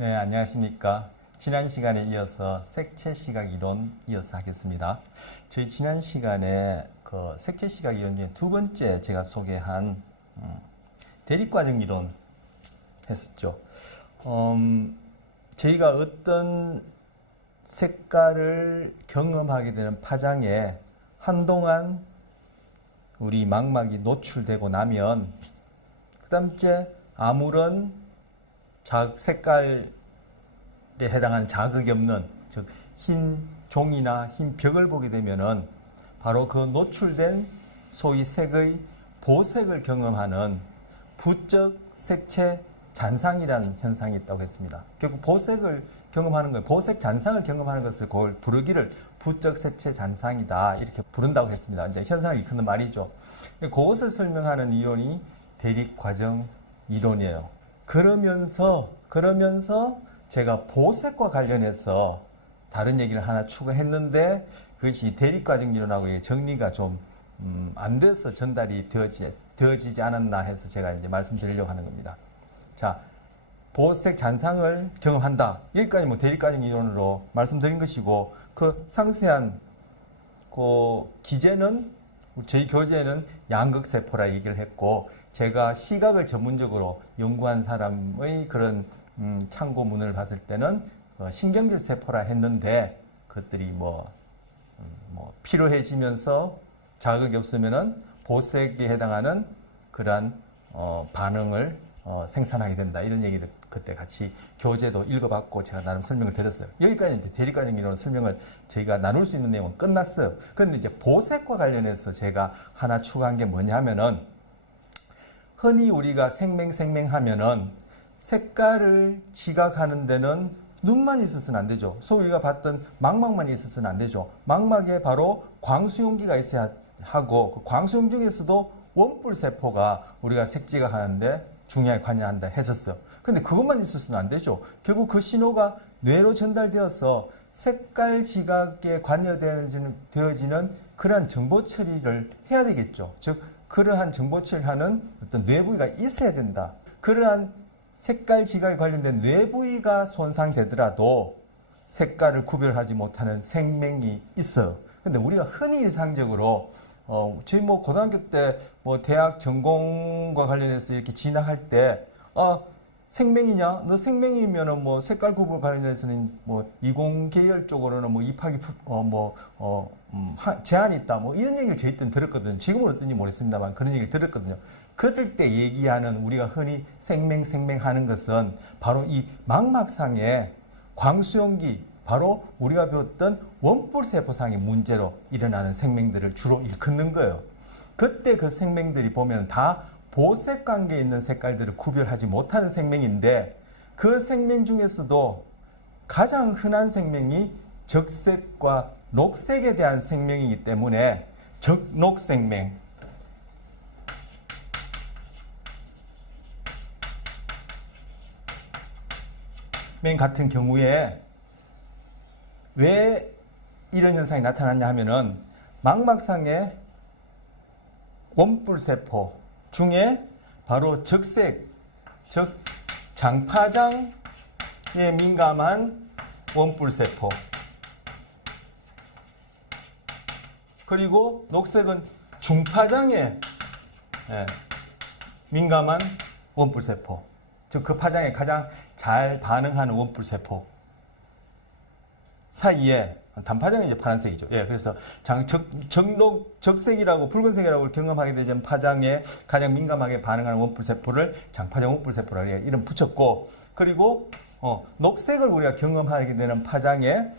네, 안녕하십니까. 지난 시간에 이어서 색채 시각 이론 이어서 하겠습니다. 저희 지난 시간에 그 색채 시각 이론 중에 두 번째 제가 소개한 대립과정 이론 했었죠. 저희가 어떤 색깔을 경험하게 되는 파장에 한동안 우리 망막이 노출되고 나면 그 다음째 아무런 색깔에 해당하는 자극이 없는, 즉 흰 종이나 흰 벽을 보게 되면은 바로 그 노출된 소위 색의 보색을 경험하는 부적 색채 잔상이라는 현상이 있다고 했습니다. 결국 보색을 경험하는 거예요. 보색 잔상을 경험하는 것을 그걸 부르기를 부적 색채 잔상이다 이렇게 부른다고 했습니다. 이제 현상을 일컫는 말이죠. 그것을 설명하는 이론이 대립과정 이론이에요. 그러면서 제가 보색과 관련해서 다른 얘기를 하나 추가했는데 그것이 대립과정 이론하고 정리가 좀 안 돼서 전달이 되어지지 않았나 해서 제가 이제 말씀드리려고 하는 겁니다. 자, 보색 잔상을 경험한다. 여기까지 뭐 대립과정 이론으로 말씀드린 것이고, 그 상세한 그 기제는 저희 교재에는 양극세포라 얘기를 했고, 제가 시각을 전문적으로 연구한 사람의 그런 참고문을 봤을 때는 신경질 세포라 했는데, 그것들이 피로해지면서 자극이 없으면은 보색에 해당하는 그러한 반응을 생산하게 된다. 이런 얘기를 그때 같이 교재도 읽어봤고 제가 나름 설명을 드렸어요. 여기까지 이제 대립과정 이론 설명을 저희가 나눌 수 있는 내용은 끝났어요. 그런데 이제 보색과 관련해서 제가 하나 추가한 게 뭐냐면은, 흔히 우리가 생맹 하면은 색깔을 지각하는 데는 눈만 있어서는 안 되죠. 소위 우리가 봤던 망막만 있어서는 안 되죠. 망막에 바로 광수용기가 있어야 하고, 그 광수용 중에서도 원뿔 세포가 우리가 색지각하는데 중요하게 관여한다 했었어요. 근데 그것만 있어서는 안 되죠. 결국 그 신호가 뇌로 전달되어서 색깔 지각에 관여되어지는 그러한 정보 처리를 해야 되겠죠. 즉 그러한 정보 처리를 하는 어떤 뇌부위가 있어야 된다. 그러한 색깔 지각에 관련된 뇌부위가 손상되더라도 색깔을 구별하지 못하는 생맹이 있어요. 근데 우리가 흔히 일상적으로 저희 고등학교 때 대학 전공과 관련해서 이렇게 진학할 때 생맹이냐? 너 생맹이면은 색깔 구분 관련해서는 이공 계열 쪽으로는 입학이 제한이 있다. 이런 얘기를 저희 때는 들었거든요. 지금은 어떤지 모르겠습니다만 그런 얘기를 들었거든요. 그럴 때 얘기하는 우리가 흔히 생맹 하는 것은 바로 이 망막상의 광수용기, 바로 우리가 배웠던 원뿔세포상의 문제로 일어나는 생맹들을 주로 일컫는 거예요. 그때 그 생맹들이 보면 다 보색 관계에 있는 색깔들을 구별하지 못하는 생맹인데, 그 생맹 중에서도 가장 흔한 생맹이 적색과 녹색에 대한 생명이기 때문에 적녹생맹, 맹 같은 경우에 왜 이런 현상이 나타났냐 하면은, 망막상의 원뿔세포 중에 바로 적색, 즉 장파장에 민감한 원뿔세포, 그리고 녹색은 중파장에 민감한 원뿔세포, 즉 그 파장에 가장 잘 반응하는 원뿔세포 사이에, 단파장이 이제 파란색이죠. 그래서 적색이라고 붉은색이라고 경험하게 되는 파장에 가장 민감하게 반응하는 원뿔세포를 장파장 원뿔세포라고 이름 붙였고, 그리고 녹색을 우리가 경험하게 되는 파장에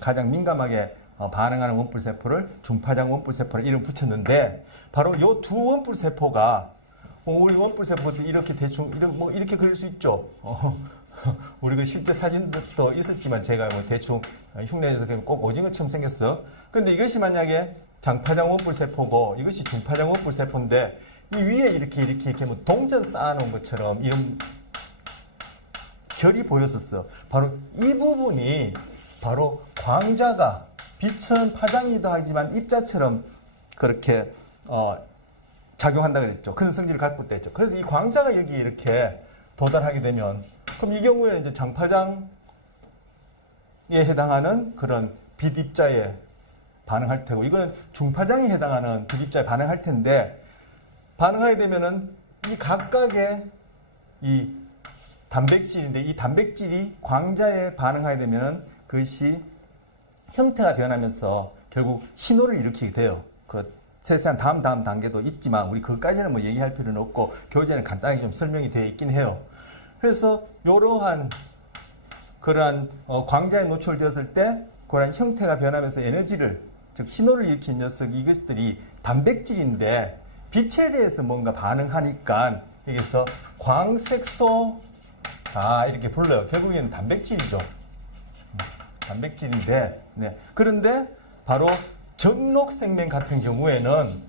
가장 민감하게 반응하는 원뿔세포를 중파장 원뿔세포라고 이름 붙였는데, 바로 이 두 원뿔세포가 우리 원뿔세포도 이렇게 대충 이렇게 그릴 수 있죠. 우리 그 실제 사진도 있었지만 제가 대충 흉내내서 꼭 오징어처럼 생겼어. 근데 이것이 만약에 장파장 원뿔세포고 이것이 중파장 원뿔세포인데, 이 위에 이렇게 동전 쌓아놓은 것처럼 이런 결이 보였었어. 바로 이 부분이 바로 광자가 빛은 파장이기도 하지만 입자처럼 그렇게 작용한다 그랬죠. 그런 성질을 갖고 있다 했죠. 그래서 이 광자가 여기 이렇게 도달하게 되면 그럼 이 경우에는 이제 장파장에 해당하는 그런 빛 입자에 반응할 테고, 이거는 중파장에 해당하는 빛 입자에 반응할 텐데, 반응하게 되면은 이 각각의 이 단백질인데, 이 단백질이 광자에 반응하게 되면은 그것이 형태가 변하면서 결국 신호를 일으키게 돼요. 그 세세한 다음 단계도 있지만 우리 그것까지는 뭐 얘기할 필요는 없고 교재는 간단하게 좀 설명이 되어 있긴 해요. 그래서 이러한 그러한 광자에 노출되었을 때 그러한 형태가 변하면서 에너지를, 즉 신호를 일으킨 녀석이, 이것들이 단백질인데 빛에 대해서 뭔가 반응하니까 여기서 광색소 이렇게 불러요. 결국에는 단백질이죠. 단백질인데, 네. 그런데 바로 정록생명 같은 경우에는,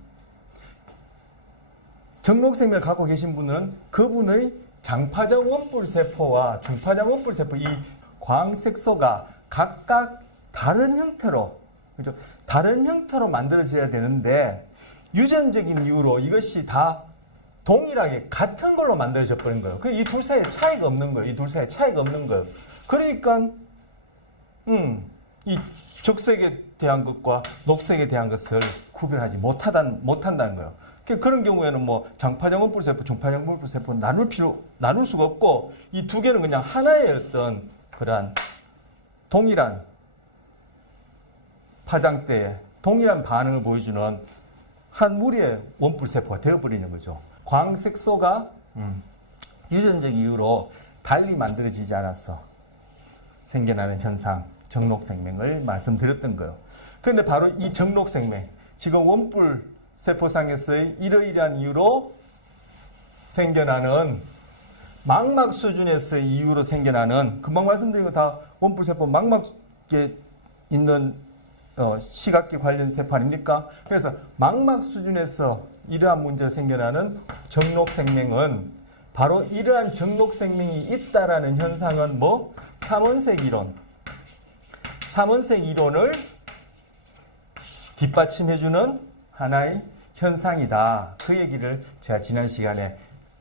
정록생명을 갖고 계신 분은 그분의 장파장 원뿔세포와 중파장 원뿔세포, 이 광색소가 각각 다른 형태로, 그죠? 다른 형태로 만들어져야 되는데, 유전적인 이유로 이것이 다 동일하게 같은 걸로 만들어져 버린 거예요. 이 둘 사이에 차이가 없는 거예요. 이 둘 사이에 차이가 없는 거예요. 그러니까, 이 적색에 대한 것과 녹색에 대한 것을 구별하지 못한다는 거예요. 그런 경우에는 뭐 장파장 원뿔세포, 중파장 원뿔세포 나눌 수가 없고, 이 두 개는 그냥 하나의 어떤 그러한 동일한 파장대에 동일한 반응을 보여주는 한 무리의 원뿔세포가 되어버리는 거죠. 광색소가 유전적 이유로 달리 만들어지지 않아서 생겨나는 현상, 정록생명을 말씀드렸던 거예요. 그런데 바로 이 정록생명, 지금 원뿔세포상에서의 이러이러한 이유로 생겨나는 망막 수준에서의 이유로 생겨나는, 금방 말씀드린 거 다 원뿔세포 망막에 있는 시각기 관련 세포 아닙니까? 그래서 망막 수준에서 이러한 문제가 생겨나는 정록생명은, 바로 이러한 정록생명이 있다라는 현상은 뭐? 삼원색 이론을 뒷받침해주는 하나의 현상이다. 그 얘기를 제가 지난 시간에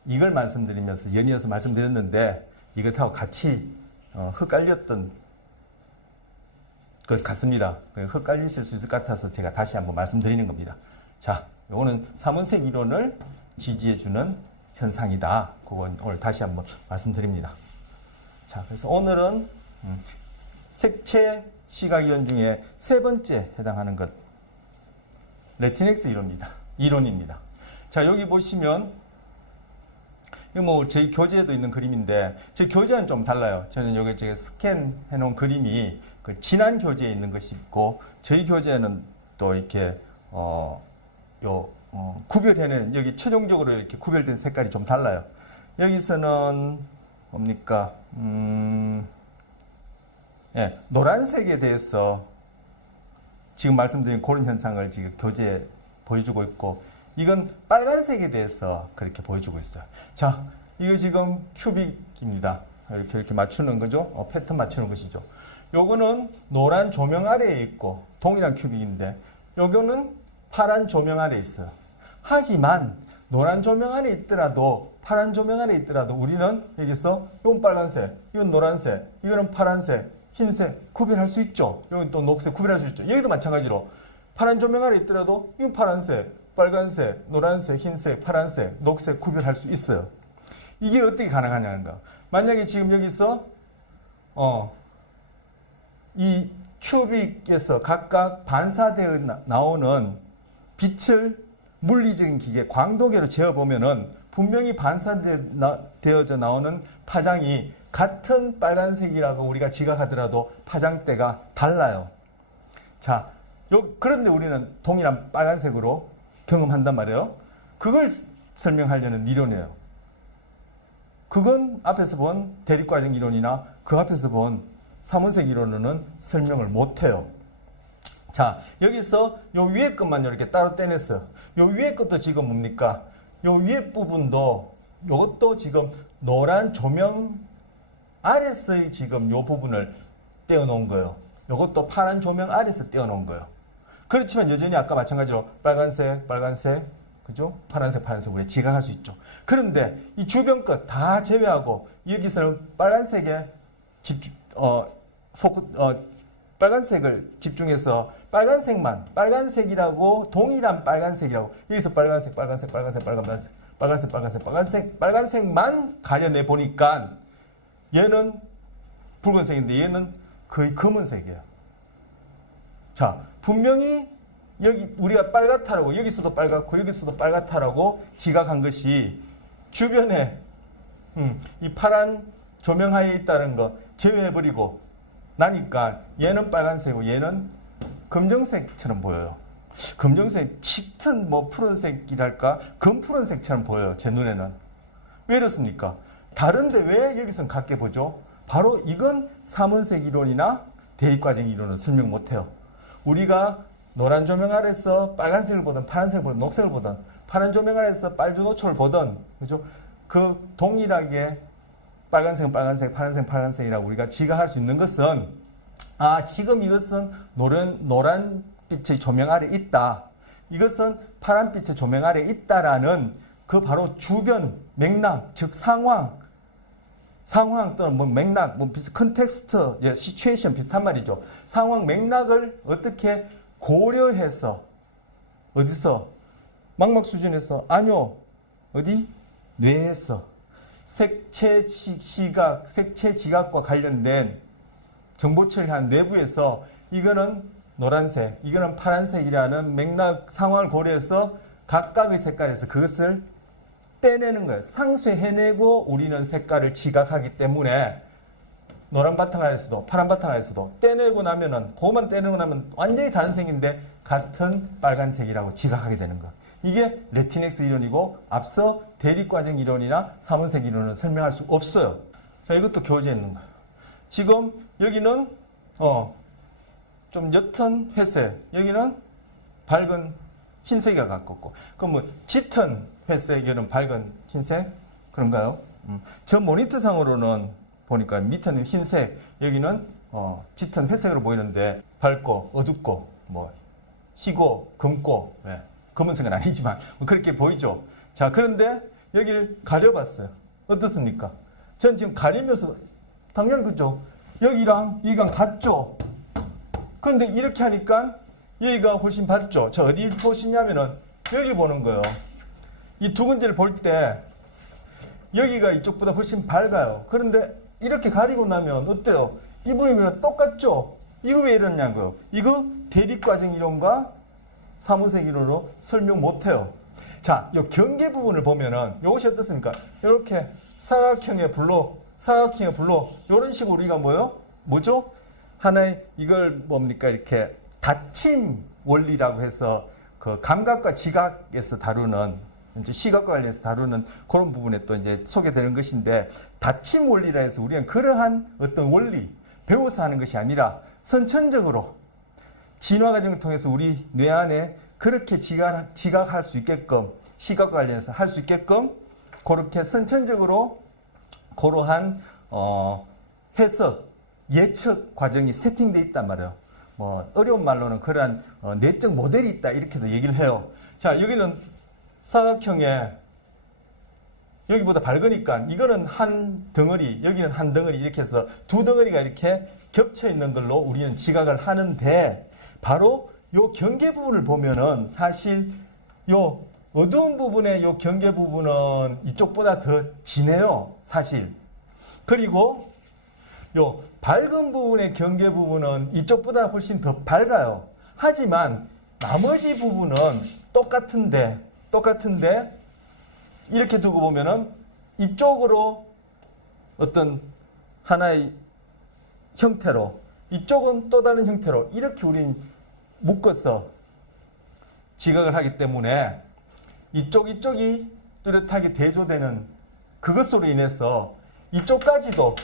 이걸 말씀드리면서 연이어서 말씀드렸는데, 이것하고 같이 헷갈렸던 것 같습니다. 헷갈리실 수 있을 것 같아서 제가 다시 한번 말씀드리는 겁니다. 자, 이거는 삼원색 이론을 지지해주는 현상이다. 그건 오늘 다시 한번 말씀드립니다. 자, 그래서 오늘은 색채 시각이론 중에 세 번째 해당하는 것, 레티넥스 이론입니다. 자, 여기 보시면 이거 뭐 저희 교재에도 있는 그림인데, 저희 교재는 좀 달라요. 저는 여기 제가 스캔해 놓은 그림이 그 지난 교재에 있는 것이 있고, 저희 교재는 또 이렇게 구별해낸, 여기 최종적으로 이렇게 구별된 색깔이 좀 달라요. 여기서는 뭡니까? 노란색에 대해서 지금 말씀드린 그런 현상을 지금 교재에 보여주고 있고, 이건 빨간색에 대해서 그렇게 보여주고 있어요. 자, 이거 지금 큐빅입니다. 이렇게 맞추는 거죠. 패턴 맞추는 것이죠. 요거는 노란 조명 아래에 있고 동일한 큐빅인데, 요거는 파란 조명 아래에 있어요. 하지만 노란 조명 아래에 있더라도, 파란 조명 아래에 있더라도 우리는 여기서 이건 빨간색, 이건 노란색, 이거는 파란색, 흰색 구별할 수 있죠. 여기 또 녹색 구별할 수 있죠. 여기도 마찬가지로 파란 조명 아래 있더라도 이건 파란색, 빨간색, 노란색, 흰색, 파란색, 녹색 구별할 수 있어요. 이게 어떻게 가능하냐는가. 만약에 지금 여기서 이 큐빅에서 각각 반사되어 나오는 빛을 물리적인 기계 광도계로 재어보면은 분명히 반사되어져 나오는 파장이 같은 빨간색이라고 우리가 지각하더라도 파장대가 달라요. 자, 그런데 우리는 동일한 빨간색으로 경험한단 말이에요. 그걸 설명하려는 이론이에요. 그건 앞에서 본 대립과정 이론이나 그 앞에서 본 삼원색 이론으로는 설명을 못해요. 자, 여기서 요 위에 것만 이렇게 따로 떼냈어요. 요 위에 것도 지금 뭡니까? 요 위에 부분도, 요것도 지금 노란 조명 아래서의 지금 요 부분을 떼어놓은 거예요. 요것도 파란 조명 아래서 떼어놓은 거예요. 그렇지만 여전히 아까 마찬가지로 빨간색, 그죠? 파란색, 파란색 우리가 지각할 수 있죠. 그런데 이 주변 것 다 제외하고 여기서는 빨간색에 빨간색을 집중해서 빨간색만, 빨간색이라고 동일한 빨간색이라고 여기서 빨간색, 빨간색, 빨간색, 빨간색, 빨간색, 빨간색, 빨간색, 빨간색만 가려내 보니까 얘는 붉은색인데 얘는 거의 검은색이에요. 자, 분명히 여기 우리가 빨갛다라고 여기서도 빨갛고 여기서도 빨갛다라고 지각한 것이 주변에 이 파란 조명하에 있다는 거 제외해버리고 나니까 얘는 빨간색이고 얘는 검정색처럼 보여요. 검정색 짙은 뭐 푸른색이랄까 검푸른색처럼 보여요. 제 눈에는. 왜 이렇습니까? 다른데 왜 여기서는 같게 보죠? 바로 이건 삼원색 이론이나 대입과정 이론은 설명 못해요. 우리가 노란 조명 아래서 빨간색을 보든 파란색을 보든 녹색을 보든 파란 조명 아래서 빨주노초를 보든 그죠? 그 동일하게 빨간색은 빨간색, 파란색은 파란색이라고 우리가 지각할 수 있는 것은 지금 이것은 노란빛의 조명 아래 있다. 이것은 파란빛의 조명 아래 있다라는 그 바로 주변 맥락, 즉 상황 또는 뭐 맥락, 뭐 컨텍스트, 시츄에이션 비슷한 말이죠. 상황 맥락을 어떻게 고려해서 어디서 망막 수준에서 아니요 어디 뇌에서 색채 시각, 색채 지각과 관련된 정보 처리한 뇌부에서 이거는 노란색, 이거는 파란색이라는 맥락 상황을 고려해서 각각의 색깔에서 그것을 빼내는 거예요. 상쇄해내고 우리는 색깔을 지각하기 때문에 노란 바탕 아래서도 파란 바탕 아래서도 떼내고 나면은 그것만 떼내고 나면 완전히 다른 색인데 같은 빨간색이라고 지각하게 되는 거. 이게 레티넥스 이론이고 앞서 대립과정 이론이나 삼원색 이론은 설명할 수 없어요. 자, 이것도 교재에 있는 거. 지금 여기는 좀 옅은 회색, 여기는 밝은 흰색이 가깝고, 그럼 뭐 짙은 회색, 여기는 밝은 흰색 그런가요? 저 모니터 상으로는 보니까 밑에는 흰색, 여기는 짙은 회색으로 보이는데 밝고 어둡고 뭐 희고 검고 검은색은 아니지만 뭐 그렇게 보이죠. 자, 그런데 여기를 가려봤어요. 어떻습니까? 전 지금 가리면서 당연히 그죠. 여기랑 여기가 같죠. 그런데 이렇게 하니까 여기가 훨씬 밝죠. 자, 어디 보시냐면은 여기 보는 거예요. 이 두 군데를 볼 때 여기가 이쪽보다 훨씬 밝아요. 그런데 이렇게 가리고 나면 어때요? 이 부분이랑 똑같죠? 이거 왜 이러냐고요. 이거 대립과정 이론과 삼원색 이론으로 설명 못해요. 자, 요 경계 부분을 보면은 이것이 어떻습니까? 이렇게 사각형의 블록, 이런 식으로 우리가 뭐죠? 하나의 이걸 뭡니까? 이렇게 닫힘 원리라고 해서 그 감각과 지각에서 다루는 이제 시각과 관련해서 다루는 그런 부분에 또 이제 소개되는 것인데 닫힘 원리라 해서 우리는 그러한 어떤 원리 배워서 하는 것이 아니라 선천적으로 진화 과정을 통해서 우리 뇌 안에 그렇게 지각할 수 있게끔 시각과 관련해서 할 수 있게끔 그렇게 선천적으로 그러한 해석, 예측 과정이 세팅되어 있단 말이에요. 뭐 어려운 말로는 그러한 내적 모델이 있다 이렇게도 얘기를 해요. 자, 여기는 사각형에 여기보다 밝으니까 이거는 한 덩어리, 여기는 한 덩어리 이렇게 해서 두 덩어리가 이렇게 겹쳐 있는 걸로 우리는 지각을 하는데 바로 요 경계 부분을 보면은 사실 요 어두운 부분의 요 경계 부분은 이쪽보다 더 진해요, 사실. 그리고 요 밝은 부분의 경계 부분은 이쪽보다 훨씬 더 밝아요. 하지만 나머지 부분은 똑같은데 이렇게 두고 보면은 이쪽으로 어떤 하나의 형태로 이쪽은 또 다른 형태로 이렇게 우린 묶어서 지각을 하기 때문에 이쪽이 뚜렷하게 대조되는 그것으로 인해서 이쪽까지도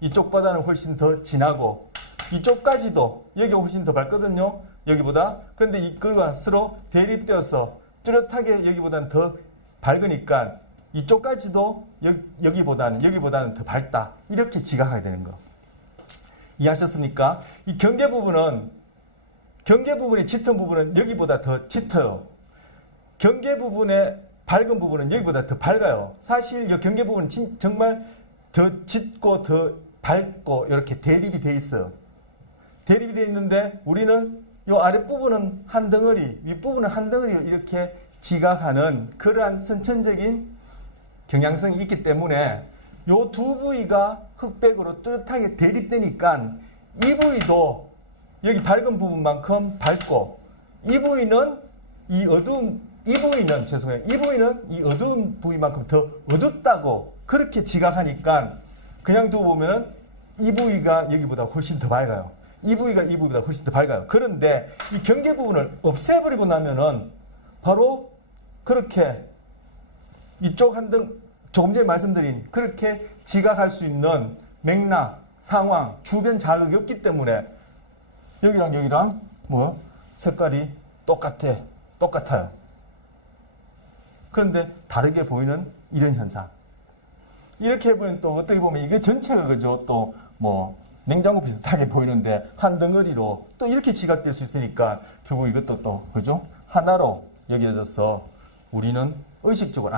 이쪽보다는 훨씬 더 진하고 이쪽까지도 여기가 훨씬 더 밝거든요. 여기보다. 그런데 이거가 서로 대립되어서 뚜렷하게 여기보다는 더 밝으니까 이쪽까지도 여기보다는 더 밝다. 이렇게 지각하게 되는 거. 이해하셨습니까? 이 경계 부분이 짙은 부분은 여기보다 더 짙어요. 경계 부분의 밝은 부분은 여기보다 더 밝아요. 사실 이 경계 부분은 정말 더 짙고 더 밝고 이렇게 대립이 돼 있어요. 대립이 돼 있는데 우리는 이 아랫부분은 한 덩어리, 윗부분은 한 덩어리로 이렇게 지각하는 그러한 선천적인 경향성이 있기 때문에 이 두 부위가 흑백으로 뚜렷하게 대립되니까 이 부위도 여기 밝은 부분만큼 밝고 이 부위는 이 부위는 이 어두운 부위만큼 더 어둡다고 그렇게 지각하니까 그냥 두고 보면은 이 부위가 여기보다 훨씬 더 밝아요. 이 부위가 이 부위보다 훨씬 더 밝아요. 그런데 이 경계 부분을 없애버리고 나면은 바로 그렇게 이쪽 조금 전에 말씀드린 그렇게 지각할 수 있는 맥락, 상황, 주변 자극이 없기 때문에 여기랑 색깔이 똑같아요. 그런데 다르게 보이는 이런 현상. 이렇게 보면 또 어떻게 보면 이게 전체가 그죠? 또 냉장고 비슷하게 보이는데 한 덩어리로 또 이렇게 지각될 수 있으니까 결국 이것도 또 그죠? 하나로 여겨져서 우리는 의식적으로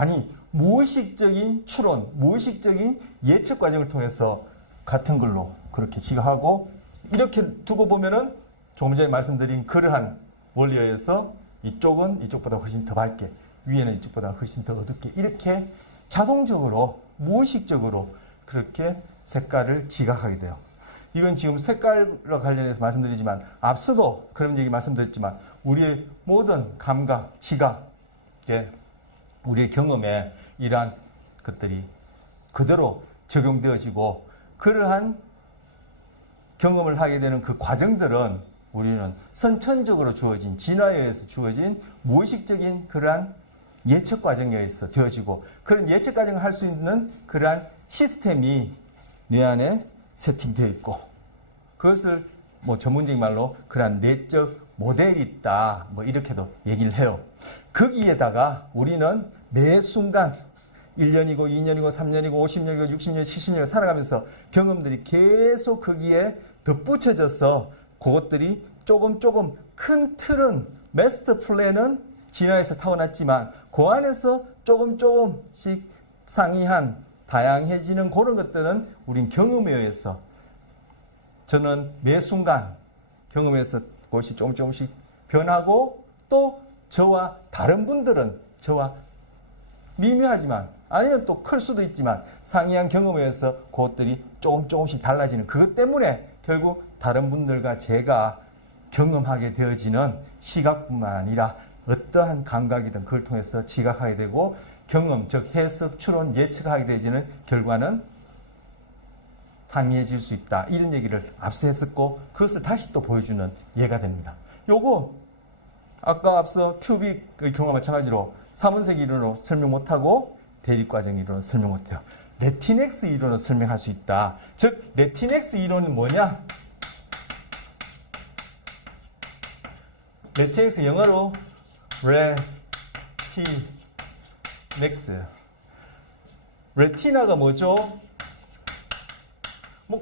무의식적인 추론, 무의식적인 예측 과정을 통해서 같은 걸로 그렇게 지각하고 이렇게 두고 보면은 조금 전에 말씀드린 그러한 원리에 의해서 이쪽은 이쪽보다 훨씬 더 밝게 위에는 이쪽보다 훨씬 더 어둡게 이렇게 자동적으로 무의식적으로 그렇게 색깔을 지각하게 돼요. 이건 지금 색깔과 관련해서 말씀드리지만 앞서도 그런 얘기 말씀드렸지만 우리의 모든 감각, 지각, 우리의 경험에 이러한 것들이 그대로 적용되어지고 그러한 경험을 하게 되는 그 과정들은 우리는 선천적으로 주어진 진화에 의해서 주어진 무의식적인 그러한 예측 과정에 의해서 되어지고 그런 예측 과정을 할 수 있는 그러한 시스템이 뇌 안에 세팅되어 있고 그것을 전문적인 말로 그러한 내적 모델이 있다 이렇게도 얘기를 해요. 거기에다가 우리는 매 순간 1년이고 2년이고 3년이고 50년이고 60년, 70년 살아가면서 경험들이 계속 거기에 덧붙여져서 그것들이 조금 큰 틀은 마스터 플랜은 진화에서 타고났지만 그 안에서 조금씩 상이한 다양해지는 그런 것들은 우린 경험에 의해서 저는 매 순간 경험에서 그것이 조금씩 변하고 또 저와 다른 분들은 저와 미묘하지만 아니면 또 클 수도 있지만 상이한 경험에 의해서 그것들이 조금씩 달라지는 그것 때문에 결국 다른 분들과 제가 경험하게 되어지는 시각뿐만 아니라 어떠한 감각이든 그걸 통해서 지각하게 되고 경험, 즉 해석, 추론, 예측하게 되어지는 결과는 상이해질 수 있다. 이런 얘기를 앞서 했었고 그것을 다시 또 보여주는 예가 됩니다. 요거 아까 앞서 큐빅의 경우와 마찬가지로 3원색 이론으로 설명 못하고 대립과정 이론으로 설명 못해요. 레티넥스 이론으로 설명할 수 있다. 즉 레티넥스 이론은 뭐냐? 레티넥스 영어로 레티넥스. 레티나가 뭐죠?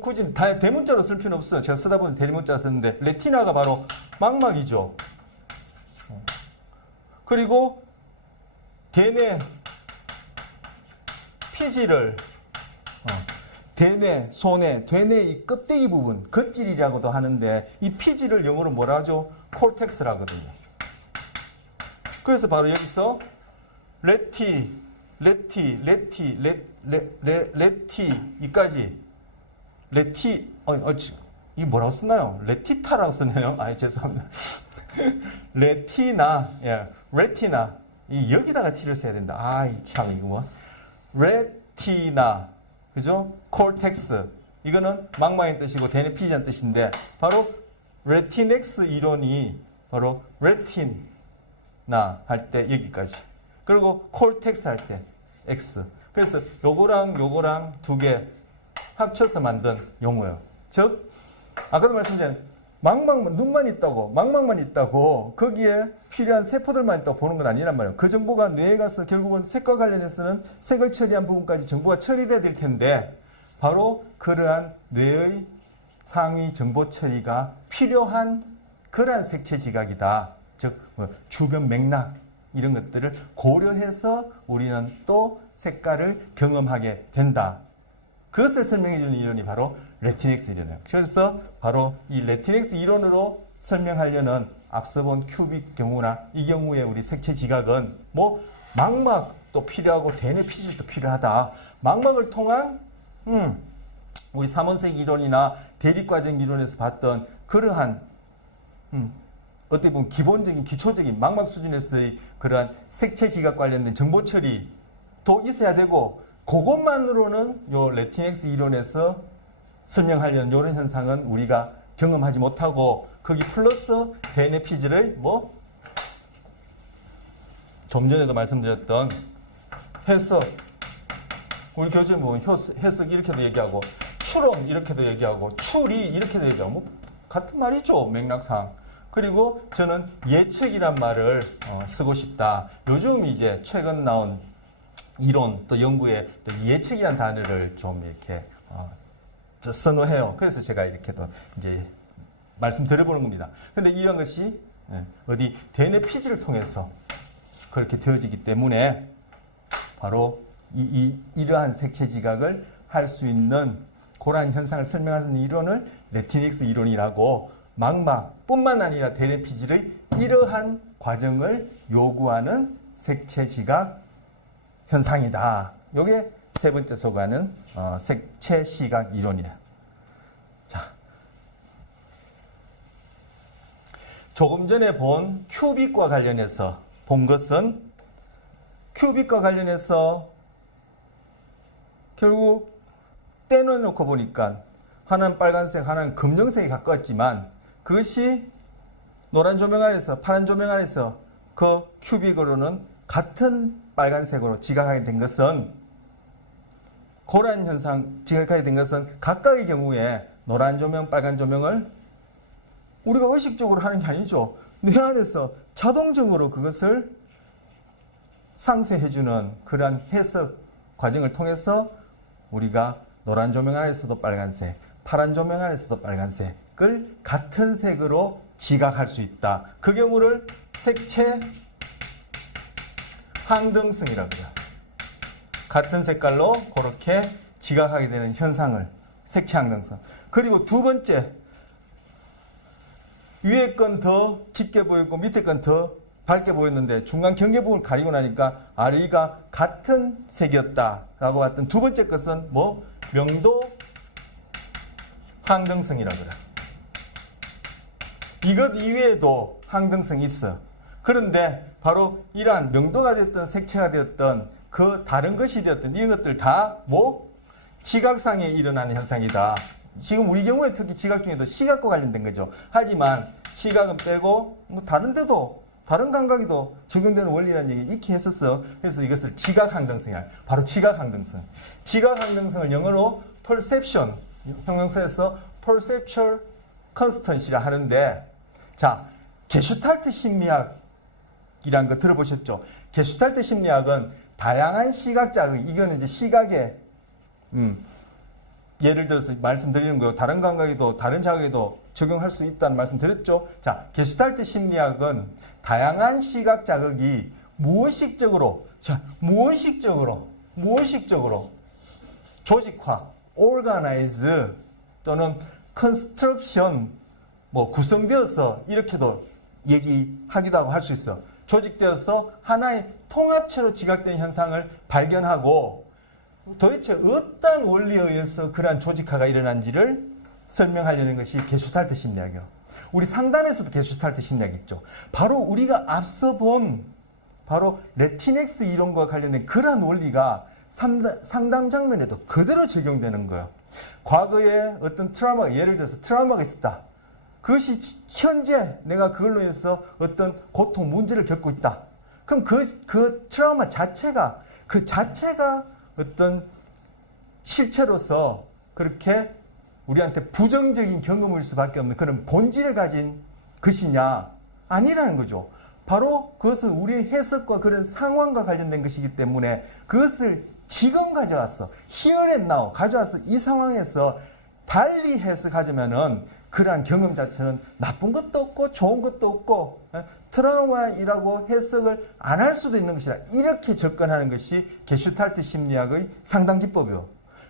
굳이 대문자로 쓸 필요는 없어요. 제가 쓰다 보면 대문자 썼는데 레티나가 바로 망막이죠. 그리고 대뇌 피지를 대뇌, 소뇌, 대뇌의 이 껍데기 부분, 겉질이라고도 하는데 이 피지를 영어로 뭐라 하죠? 콜텍스라거든요. 그래서 바로 여기서 이까지 이 뭐라고 썼나요? 레티타라고 썼네요. 죄송합니다. 레티나, 레티나. 여기다가 T를 써야 된다. 참, 이거 레티나. 그죠? 콜텍스. 이거는 망막의 뜻이고, 대뇌 피지라는 뜻인데, 바로 레티넥스 이론이 바로 레티나 할 때 여기까지. 그리고 콜텍스 할 때 X. 그래서 요거랑 두 개 합쳐서 만든 용어예요. 즉, 아까도 말씀드린 눈만 있다고, 망막만 있다고 거기에 필요한 세포들만 있다고 보는 건 아니란 말이에요. 그 정보가 뇌에 가서 결국은 색과 관련해서는 색을 처리한 부분까지 정보가 처리돼야 될 텐데 바로 그러한 뇌의 상위 정보 처리가 필요한 그러한 색채 지각이다. 즉 주변 맥락, 이런 것들을 고려해서 우리는 또 색깔을 경험하게 된다. 그것을 설명해 주는 이론이 바로 레티넥스 이론이에요. 그래서 바로 이 레티넥스 이론으로 설명하려는 앞서 본 큐빅 경우나 이 경우에 우리 색채 지각은 뭐 망막도 필요하고 대뇌 피질도 필요하다. 망막을 통한 우리 삼원색 이론이나 대립과정 이론에서 봤던 그러한 어떻게 보면 기본적인 기초적인 망막 수준에서의 그러한 색채 지각 관련된 정보 처리도 있어야 되고 그것만으로는 요 레티넥스 이론에서 설명하려는 이런 현상은 우리가 경험하지 못하고 거기 플러스 대뇌 피질의 뭐 좀 전에도 말씀드렸던 해석 우리 교재에 보면 해석 이렇게도 얘기하고 추론 이렇게도 얘기하고 추리 이렇게도 얘기하고 뭐 같은 말이죠 맥락상. 그리고 저는 예측이란 말을 쓰고 싶다. 요즘 이제 최근 나온 이론 또 연구에 또 예측이란 단어를 좀 이렇게 선호해요. 그래서 제가 이렇게 또 이제 말씀드려보는 겁니다. 근데 이런 것이 어디 대뇌 피질을 통해서 그렇게 되어지기 때문에 바로 이러한 색채 지각을 할 수 있는 그러한 현상을 설명할 수 있는 이론을 레티넥스 이론이라고 망막뿐만 아니라 대뇌 피질의 이러한 과정을 요구하는 색채 지각 현상이다. 이게 세 번째 소개하는 색채 시각 이론이에요. 자, 조금 전에 본 큐빅과 관련해서 본 것은 큐빅과 관련해서 결국 떼놓고 보니까 하나는 빨간색, 하나는 검정색이 가까웠지만 그것이 노란 조명 아래서 파란 조명 아래서 그 큐빅으로는 같은 빨간색으로 지각하게 된 것은 그러한 현상 지각하게 된 것은 각각의 경우에 노란 조명, 빨간 조명을 우리가 의식적으로 하는 게 아니죠. 뇌 안에서 자동적으로 그것을 상쇄해주는 그러한 해석 과정을 통해서 우리가 노란 조명 안에서도 빨간색, 파란 조명 안에서도 빨간색을 같은 색으로 지각할 수 있다. 그 경우를 색채 항등성이라고 해요. 같은 색깔로 그렇게 지각하게 되는 현상을 색채 항등성. 그리고 두 번째, 위에 건 더 짙게 보이고 밑에 건 더 밝게 보였는데 중간 경계 부분을 가리고 나니까 아래가 같은 색이었다라고 봤던 두 번째 것은 뭐 명도 항등성이라고 그래. 이것 이외에도 항등성이 있어. 그런데 바로 이러한 명도가 되었던 색채가 되었던 그 다른 것이 되었던 이런 것들 다 뭐 지각상에 일어나는 현상이다. 지금 우리 경우에 특히 지각 중에도 시각과 관련된 거죠. 하지만 시각은 빼고 뭐 다른 데도 다른 감각에도 적용되는 원리라는 얘기 익히 했었어. 그래서 이것을 지각항등성이야. 바로 지각항등성. 지각항등성을 영어로 perception, 형용사에서 perceptual constancy라 하는데, 자, 게슈탈트 심리학이라는 거 들어보셨죠? 게슈탈트 심리학은 다양한 시각 자극, 이거는 이제 시각에 예를 들어서 말씀드리는 거예요. 다른 감각에도 다른 자극에도 적용할 수 있다는 말씀 드렸죠. 자, 게슈탈트 심리학은 다양한 시각 자극이 무의식적으로 조직화, organize 또는 construction 뭐 구성되어서 이렇게도 얘기하기도 하고 할 수 있어. 조직되어서 하나의 통합체로 지각된 현상을 발견하고 도대체 어떤 원리에 의해서 그러한 조직화가 일어난지를 설명하려는 것이 게슈탈트 심리학이에요. 우리 상담에서도 게슈탈트 심리학이 있죠. 바로 우리가 앞서 본 바로 레티넥스 이론과 관련된 그러한 원리가 상담 장면에도 그대로 적용되는 거예요. 과거에 어떤 트라우마, 예를 들어서 트라우마가 있었다. 그것이 현재 내가 그걸로 인해서 어떤 고통, 문제를 겪고 있다. 그럼 그 트라우마 자체가 어떤 실체로서 그렇게 우리한테 부정적인 경험일 수밖에 없는 그런 본질을 가진 것이냐? 아니라는 거죠. 바로 그것은 우리의 해석과 그런 상황과 관련된 것이기 때문에 그것을 지금 가져왔어. Here and now 가져와서 이 상황에서 달리 해석하자면은 그러한 경험 자체는 나쁜 것도 없고 좋은 것도 없고 트라우마이라고 해석을 안 할 수도 있는 것이다. 이렇게 접근하는 것이 게슈탈트 심리학의 상담 기법이요.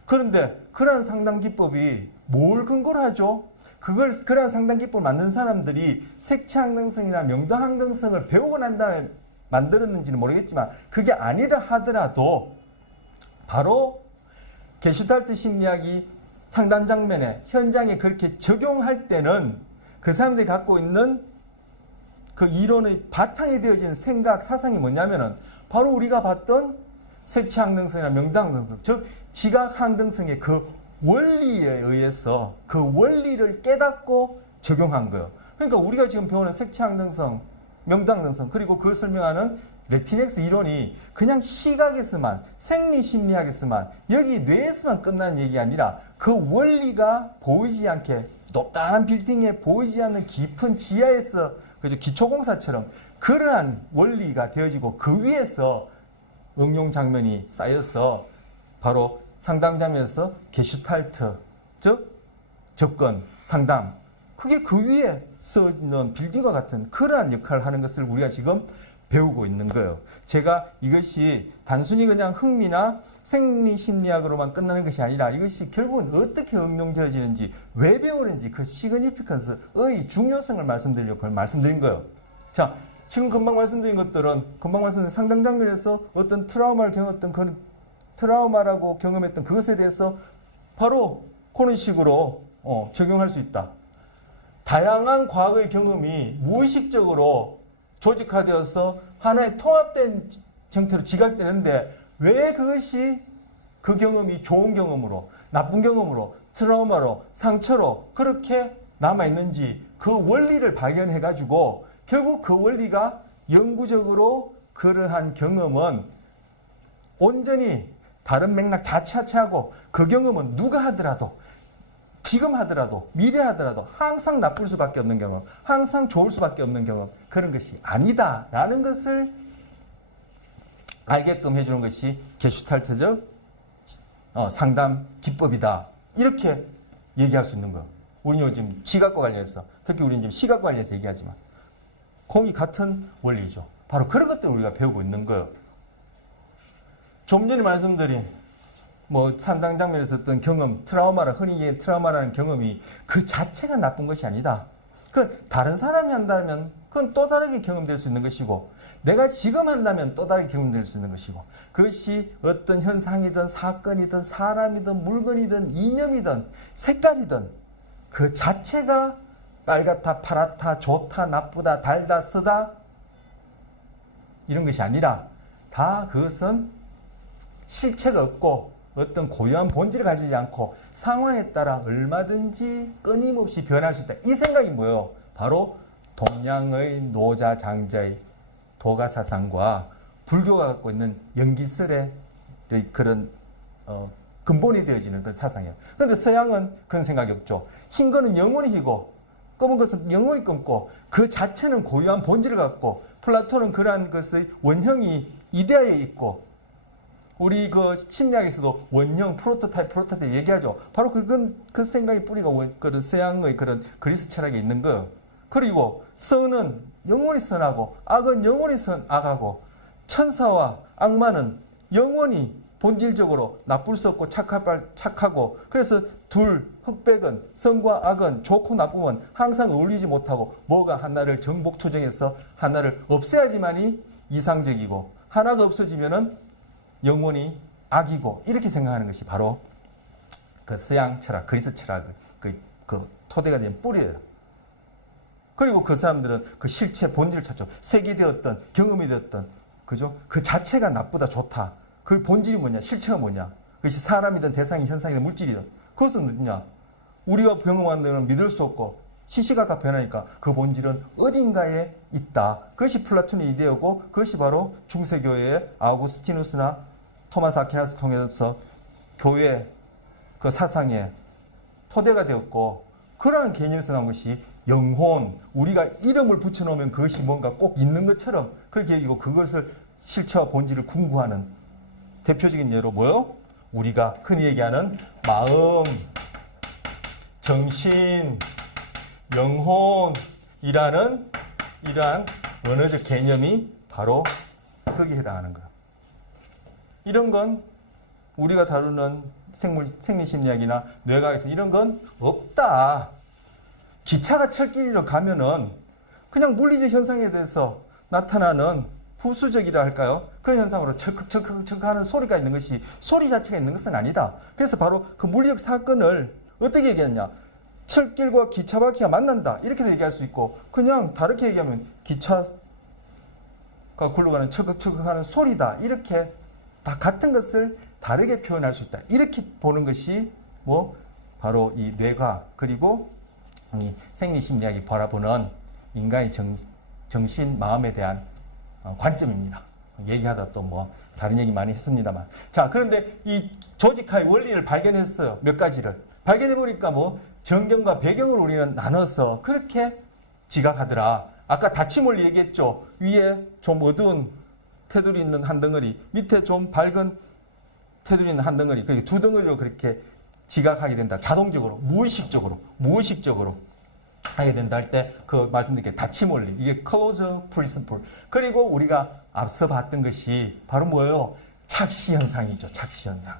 그런데 그러한 상담 기법이 뭘 근거로 하죠? 그러한 상담 기법을 만든 사람들이 색채항등성이나 명도항등성을 배우고 난 다음에 만들었는지는 모르겠지만 그게 아니라 하더라도 바로 게슈탈트 심리학이 상담 장면에 현장에 그렇게 적용할 때는 그 사람들이 갖고 있는 그 이론의 바탕이 되어지는 생각, 사상이 뭐냐면은 바로 우리가 봤던 색채항등성이나 명도항등성, 즉 지각항등성의 그 원리에 의해서 그 원리를 깨닫고 적용한 거예요. 그러니까 우리가 지금 배우는 색채항등성, 명도항등성 그리고 그걸 설명하는 레티넥스 이론이 그냥 시각에서만 생리심리학에서만 여기 뇌에서만 끝나는 얘기가 아니라 그 원리가 보이지 않게 높다란 빌딩에 보이지 않는 깊은 지하에서 그죠 기초공사처럼 그러한 원리가 되어지고 그 위에서 응용 장면이 쌓여서 바로 상담 장면에서 게슈탈트 즉 접근 상담 그게 그 위에 서 있는 빌딩과 같은 그러한 역할을 하는 것을 우리가 지금 배우고 있는 거예요. 제가 이것이 단순히 그냥 흥미나 생리심리학으로만 끝나는 것이 아니라 이것이 결국은 어떻게 응용되어지는지 왜 배우는지 그 시그니피컨스의 중요성을 말씀드리려고 그걸 말씀드린 거예요. 자, 지금 금방 말씀드린 것들은 금방 말씀드린 상담 장면에서 어떤 트라우마를 경험했던 그 트라우마라고 경험했던 그것에 대해서 바로 그런 식으로 적용할 수 있다. 다양한 과거의 경험이 무의식적으로 조직화되어서 하나의 통합된 형태로 지각되는데 왜 그것이 그 경험이 좋은 경험으로 나쁜 경험으로 트라우마로 상처로 그렇게 남아있는지 그 원리를 발견해 가지고 결국 그 원리가 영구적으로 그러한 경험은 온전히 다른 맥락 다 차치하고 그 경험은 누가 하더라도 지금 하더라도 미래 하더라도 항상 나쁠 수밖에 없는 경험 항상 좋을 수밖에 없는 경험 그런 것이 아니다라는 것을 알게끔 해주는 것이 게슈탈트적 상담 기법이다 이렇게 얘기할 수 있는 거. 우리는 요즘 지각과 관련해서 특히 우리는 지금 시각과 관련해서 얘기하지만 공이 같은 원리죠. 바로 그런 것들을 우리가 배우고 있는 거예요. 좀 전에 말씀드린 상담 장면에서 어떤 경험, 흔히 트라우마라는 경험이 그 자체가 나쁜 것이 아니다. 그건 다른 사람이 한다면 그건 또 다르게 경험될 수 있는 것이고 내가 지금 한다면 또 다르게 경험될 수 있는 것이고 그것이 어떤 현상이든 사건이든 사람이든 물건이든 이념이든 색깔이든 그 자체가 빨갛다, 파랗다, 좋다, 나쁘다, 달다, 쓰다 이런 것이 아니라 다 그것은 실체가 없고 어떤 고유한 본질을 가지지 않고 상황에 따라 얼마든지 끊임없이 변할 수 있다. 이 생각이 뭐예요? 바로 동양의 노자 장자의 도가 사상과 불교가 갖고 있는 연기설의 그런 근본이 되어지는 그런 사상이에요. 그런데 서양은 그런 생각이 없죠. 흰 거는 영원히 희고 검은 것은 영원히 검고 그 자체는 고유한 본질을 갖고 플라톤은 그러한 것의 원형이 이데아에 있고 우리 그 심리학에서도 원형, 프로토타입 얘기하죠. 바로 그 생각의 뿌리가 그런 서양의 그런 그리스 철학에 있는 거예요. 그리고 선은 영원히 선하고 악은 영원히 악하고 천사와 악마는 영원히 본질적으로 나쁠 수 없고 착하고 그래서 흑백은 선과 악은 좋고 나쁨은 항상 어울리지 못하고 뭐가 하나를 정복투정해서 하나를 없애야지만이 이상적이고 하나가 없어지면은 영원히 악이고 이렇게 생각하는 것이 바로 그 서양 철학, 그리스 철학의 그 토대가 된 뿌리예요. 그리고 그 사람들은 그 실체 본질을 찾죠. 세계되었던 경험이 되었던 그죠? 그 자체가 나쁘다 좋다. 그 본질이 뭐냐? 실체가 뭐냐? 그것이 사람이든 대상이 현상이든 물질이든 그것은 뭐냐? 우리가 경험하는 데는 믿을 수 없고 시시각각 변하니까 그 본질은 어딘가에 있다. 그것이 플라톤의 이데어고 그것이 바로 중세교회의 아우구스티누스나 토마스 아퀴나스 통해서 교회 그 사상의 토대가 되었고 그러한 개념에서 나온 것이 영혼, 우리가 이름을 붙여놓으면 그것이 뭔가 꼭 있는 것처럼 그렇게 여기고 그것을 실체와 본질을 궁구하는 대표적인 예로 뭐요? 우리가 흔히 얘기하는 마음, 정신, 영혼이라는 이러한 언어적 개념이 바로 거기에 해당하는 거야. 이런 건 우리가 다루는 생리심리학이나 뇌과학에서 이런 건 없다. 기차가 철길이로 가면은 그냥 물리적 현상에 대해서 나타나는 부수적이라 할까요? 그런 현상으로 철컥철컥철컥 하는 소리가 있는 것이 소리 자체가 있는 것은 아니다. 그래서 바로 그 물리적 사건을 어떻게 얘기하느냐? 철길과 기차 바퀴가 만난다. 이렇게도 얘기할 수 있고 그냥 다르게 얘기하면 기차가 굴러가는 철컥철컥 하는 소리다. 이렇게 다 같은 것을 다르게 표현할 수 있다. 이렇게 보는 것이 뭐 바로 이 뇌과학 그리고 이 생리심리학이 바라보는 인간의 정신, 마음에 대한 관점입니다. 얘기하다 또 뭐 다른 얘기 많이 했습니다만. 자, 그런데 이 조직화의 원리를 발견했어요. 몇 가지를. 발견해보니까 뭐 정경과 배경을 우리는 나눠서 그렇게 지각하더라. 아까 닫힘 원리 얘기했죠. 위에 좀 어두운 테두리 있는 한 덩어리, 밑에 좀 밝은 테두리 있는 한 덩어리, 그렇게 두 덩어리로 그렇게 지각하게 된다. 자동적으로, 무의식적으로 하게 된다 할 때 그 말씀드린 닫힘 원리, 이게 closure principle. 그리고 우리가 앞서 봤던 것이 바로 뭐예요? 착시 현상이죠. 착시 현상.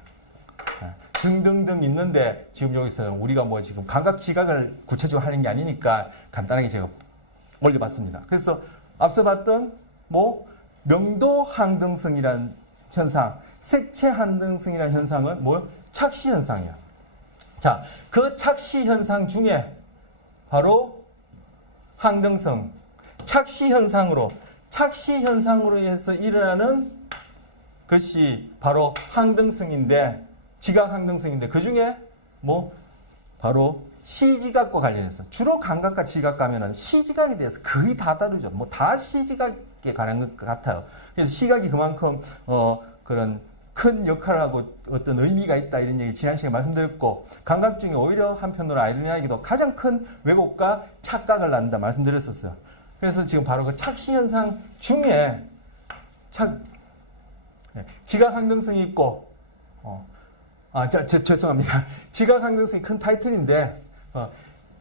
등등등 있는데 지금 여기서는 우리가 뭐 지금 감각 지각을 구체적으로 하는 게 아니니까 간단하게 제가 올려봤습니다. 그래서 앞서 봤던 뭐 명도 항등성이라는 현상, 색채 항등성이라는 현상은 뭐 착시 현상이야. 자, 그 착시 현상 중에 바로 항등성, 착시 현상으로 해서 일어나는 것이 바로 항등성인데, 지각 항등성인데, 그 중에 뭐 바로 시지각과 관련해서 주로 감각과 지각 가면은 시지각에 대해서 거의 다 다루죠. 뭐 다 시지각에 관한 것 같아요. 그래서 시각이 그만큼 그런 큰 역할을 하고 어떤 의미가 있다 이런 얘기 지난 시간에 말씀드렸고, 감각 중에 오히려 한편으로 아이러니하게도 가장 큰 왜곡과 착각을 낳는다 말씀드렸었어요. 그래서 지금 바로 그 착시 현상 중에 지각 항등성이 있고, 죄송합니다. 지각 항등성이 큰 타이틀인데,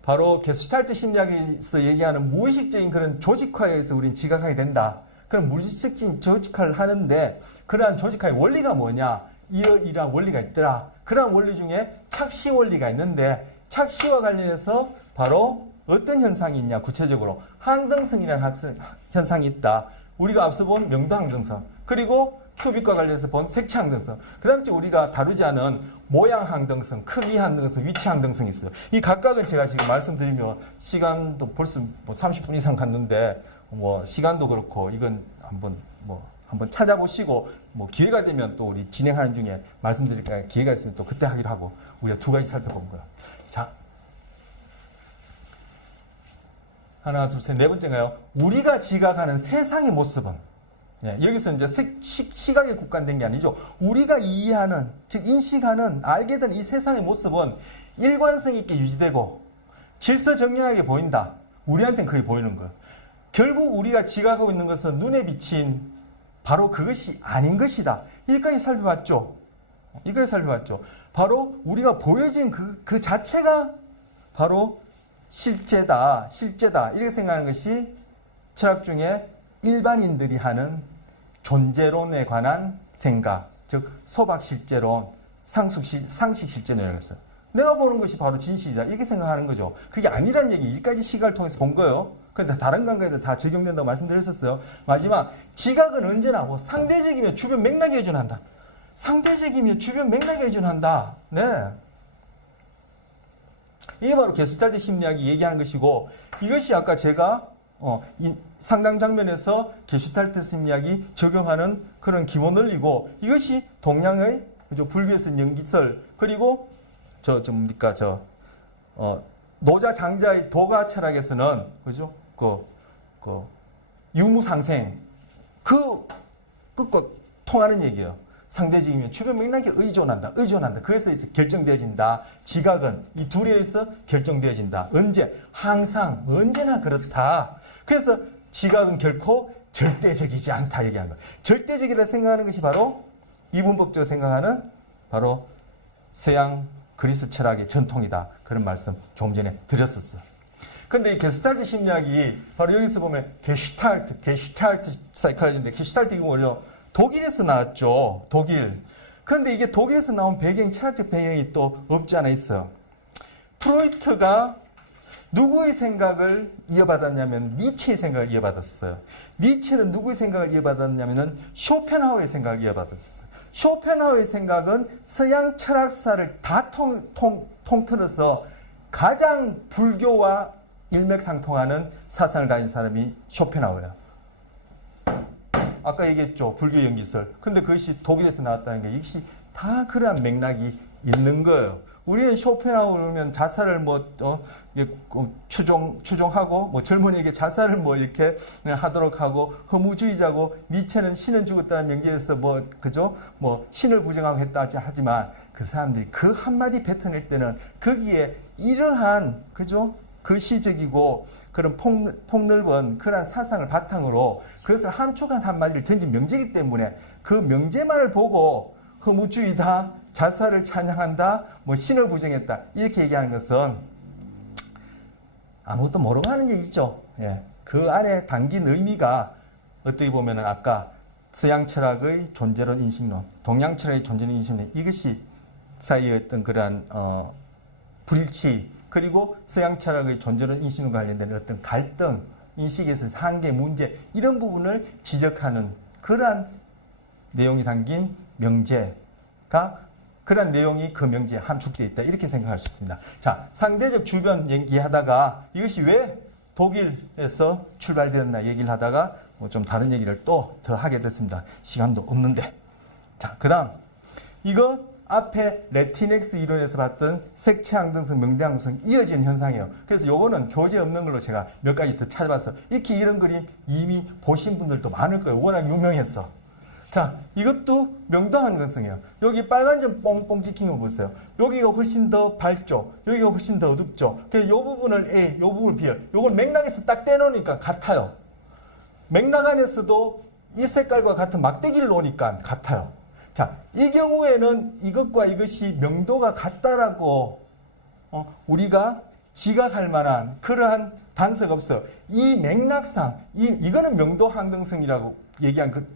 바로 게슈탈트 심리학에서 얘기하는 무의식적인 그런 조직화에 의해서 우리는 지각하게 된다. 그럼 무의식적인 조직화를 하는데, 그러한 조직화의 원리가 뭐냐? 이러한 원리가 있더라. 그러한 원리 중에 착시 원리가 있는데, 착시와 관련해서 바로 어떤 현상이 있냐? 구체적으로 항등성이라는 현상이 있다. 우리가 앞서 본 명도 항등성, 그리고 큐빅과 관련해서 본 색채 항등성, 그 다음에 우리가 다루지 않은 모양 항등성, 크기 항등성, 위치 항등성이 있어요. 이 각각은 제가 지금 말씀드리면 시간도 벌써 뭐 30분 이상 갔는데, 뭐 시간도 그렇고 이건 한번 찾아보시고 뭐 기회가 되면 또 우리 진행하는 중에 말씀드릴까요? 기회가 있으면 또 그때 하기로 하고 우리가 두 가지 살펴본 거예요. 자, 하나, 둘, 셋, 네 번째가요. 우리가 지각하는 세상의 모습은, 여기서 이제 시각에 국한된 게 아니죠. 우리가 이해하는, 즉 인식하는, 알게 된 이 세상의 모습은 일관성 있게 유지되고 질서정연하게 보인다. 우리한테는 그게 보이는 거예요. 결국 우리가 지각하고 있는 것은 눈에 비친 바로 그것이 아닌 것이다. 여기까지 살펴봤죠. 바로 우리가 보여진 그 자체가 바로 실제다. 이렇게 생각하는 것이 철학 중에 일반인들이 하는 존재론에 관한 생각, 즉 소박실제론, 상식실제론이라고 했어요. 내가 보는 것이 바로 진실이다. 이렇게 생각하는 거죠. 그게 아니란 얘기, 이까지 시각을 통해서 본 거예요. 근데 다른 감각에도 다 적용된다고 말씀드렸었어요. 마지막, 지각은 언제나 뭐 상대적이며 주변 맥락에 의존한다. 네. 이게 바로 게슈탈트 심리학이 얘기하는 것이고, 이것이 아까 제가 이 상당 장면에서 게슈탈트 심리학이 적용하는 그런 기본 원리고, 이것이 동양의 불교에서 연기설, 그리고 노자 장자의 도가 철학에서는 그죠? 유무상생 끝과 통하는 얘기예요. 상대적이면 주변 맥락에 의존한다. 그래서 결정되어진다. 지각은 이 둘에 의해서 결정되어진다. 언제? 항상, 언제나 그렇다. 그래서 지각은 결코 절대적이지 않다 얘기하는 거예요. 절대적이라 생각하는 것이 바로 이분법적으로 생각하는 바로 서양 그리스 철학의 전통이다. 그런 말씀 조금 전에 드렸었어요. 근데 이 게스탈트 심리학이 바로 여기서 보면 게슈탈트 사이콜로지인데 게슈탈트 이거 뭐죠? 독일에서 나왔죠. 독일. 그런데 이게 독일에서 나온 배경, 철학적 배경이 또 없지 않아 있어요. 프로이트가 누구의 생각을 이어받았냐면 니체의 생각을 이어받았어요. 니체는 누구의 생각을 이어받았냐면은 쇼펜하우어의 생각을 이어받았어요. 쇼펜하우어의 생각은 서양 철학사를 다 통틀어서 가장 불교와 일맥상통하는 사상을 가진 사람이 쇼펜하우어예요. 아까 얘기했죠. 불교 연기설. 근데 그것이 독일에서 나왔다는 게 이것이 다 그러한 맥락이 있는 거예요. 우리는 쇼펜하우어면 자살을 추종하고 젊은이에게 자살을 이렇게 하도록 하고 허무주의자고 니체는 신은 죽었다는 명제에서 그죠? 신을 부정하고 했다 하지만 그 사람들이 그 한마디 뱉어낼 때는 거기에 이러한 그죠? 거시적이고 그런 폭넓은 그런 사상을 바탕으로 그것을 함축한 한마디를 던진 명제이기 때문에 그 명제만을 보고 허무주의다, 자살을 찬양한다, 신을 부정했다 이렇게 얘기하는 것은 아무것도 모르고 하는 얘기죠. 예. 그 안에 담긴 의미가 어떻게 보면은 아까 서양 철학의 존재론 인식론, 동양 철학의 존재론 인식론 이것이 사이의 어떤 그러한 불일치 그리고 서양 철학의 존재론 인식론과 관련된 어떤 갈등, 인식에서 한계, 문제 이런 부분을 지적하는 그러한 내용이 담긴 명제가 그런 내용이 그 명제에 함축되어 있다. 이렇게 생각할 수 있습니다. 자, 상대적 주변 얘기하다가 이것이 왜 독일에서 출발되었나 얘기를 하다가 좀 다른 얘기를 또 더 하게 됐습니다. 시간도 없는데. 자, 그 다음. 이거 앞에 레티넥스 이론에서 봤던 색채 항등성, 명대 항등성 이어지는 현상이에요. 그래서 요거는 교재 없는 걸로 제가 몇 가지 더 찾아봐서 이렇게 이런 그림 이미 보신 분들도 많을 거예요. 워낙 유명했어. 자, 이것도 명도 항등성이에요. 여기 빨간 점 뽕뽕 찍힌 거 보세요. 여기가 훨씬 더 밝죠. 여기가 훨씬 더 어둡죠. 그래서 요 부분을 A, 요 부분을 B. 요걸 맥락에서 딱 떼놓으니까 같아요. 맥락 안에서도 이 색깔과 같은 막대기를 놓으니까 같아요. 자, 이 경우에는 이것과 이것이 명도가 같다라고 우리가 지각할 만한 그러한 단서가 없어요. 이 맥락상 이거는 명도 항등성이라고 얘기한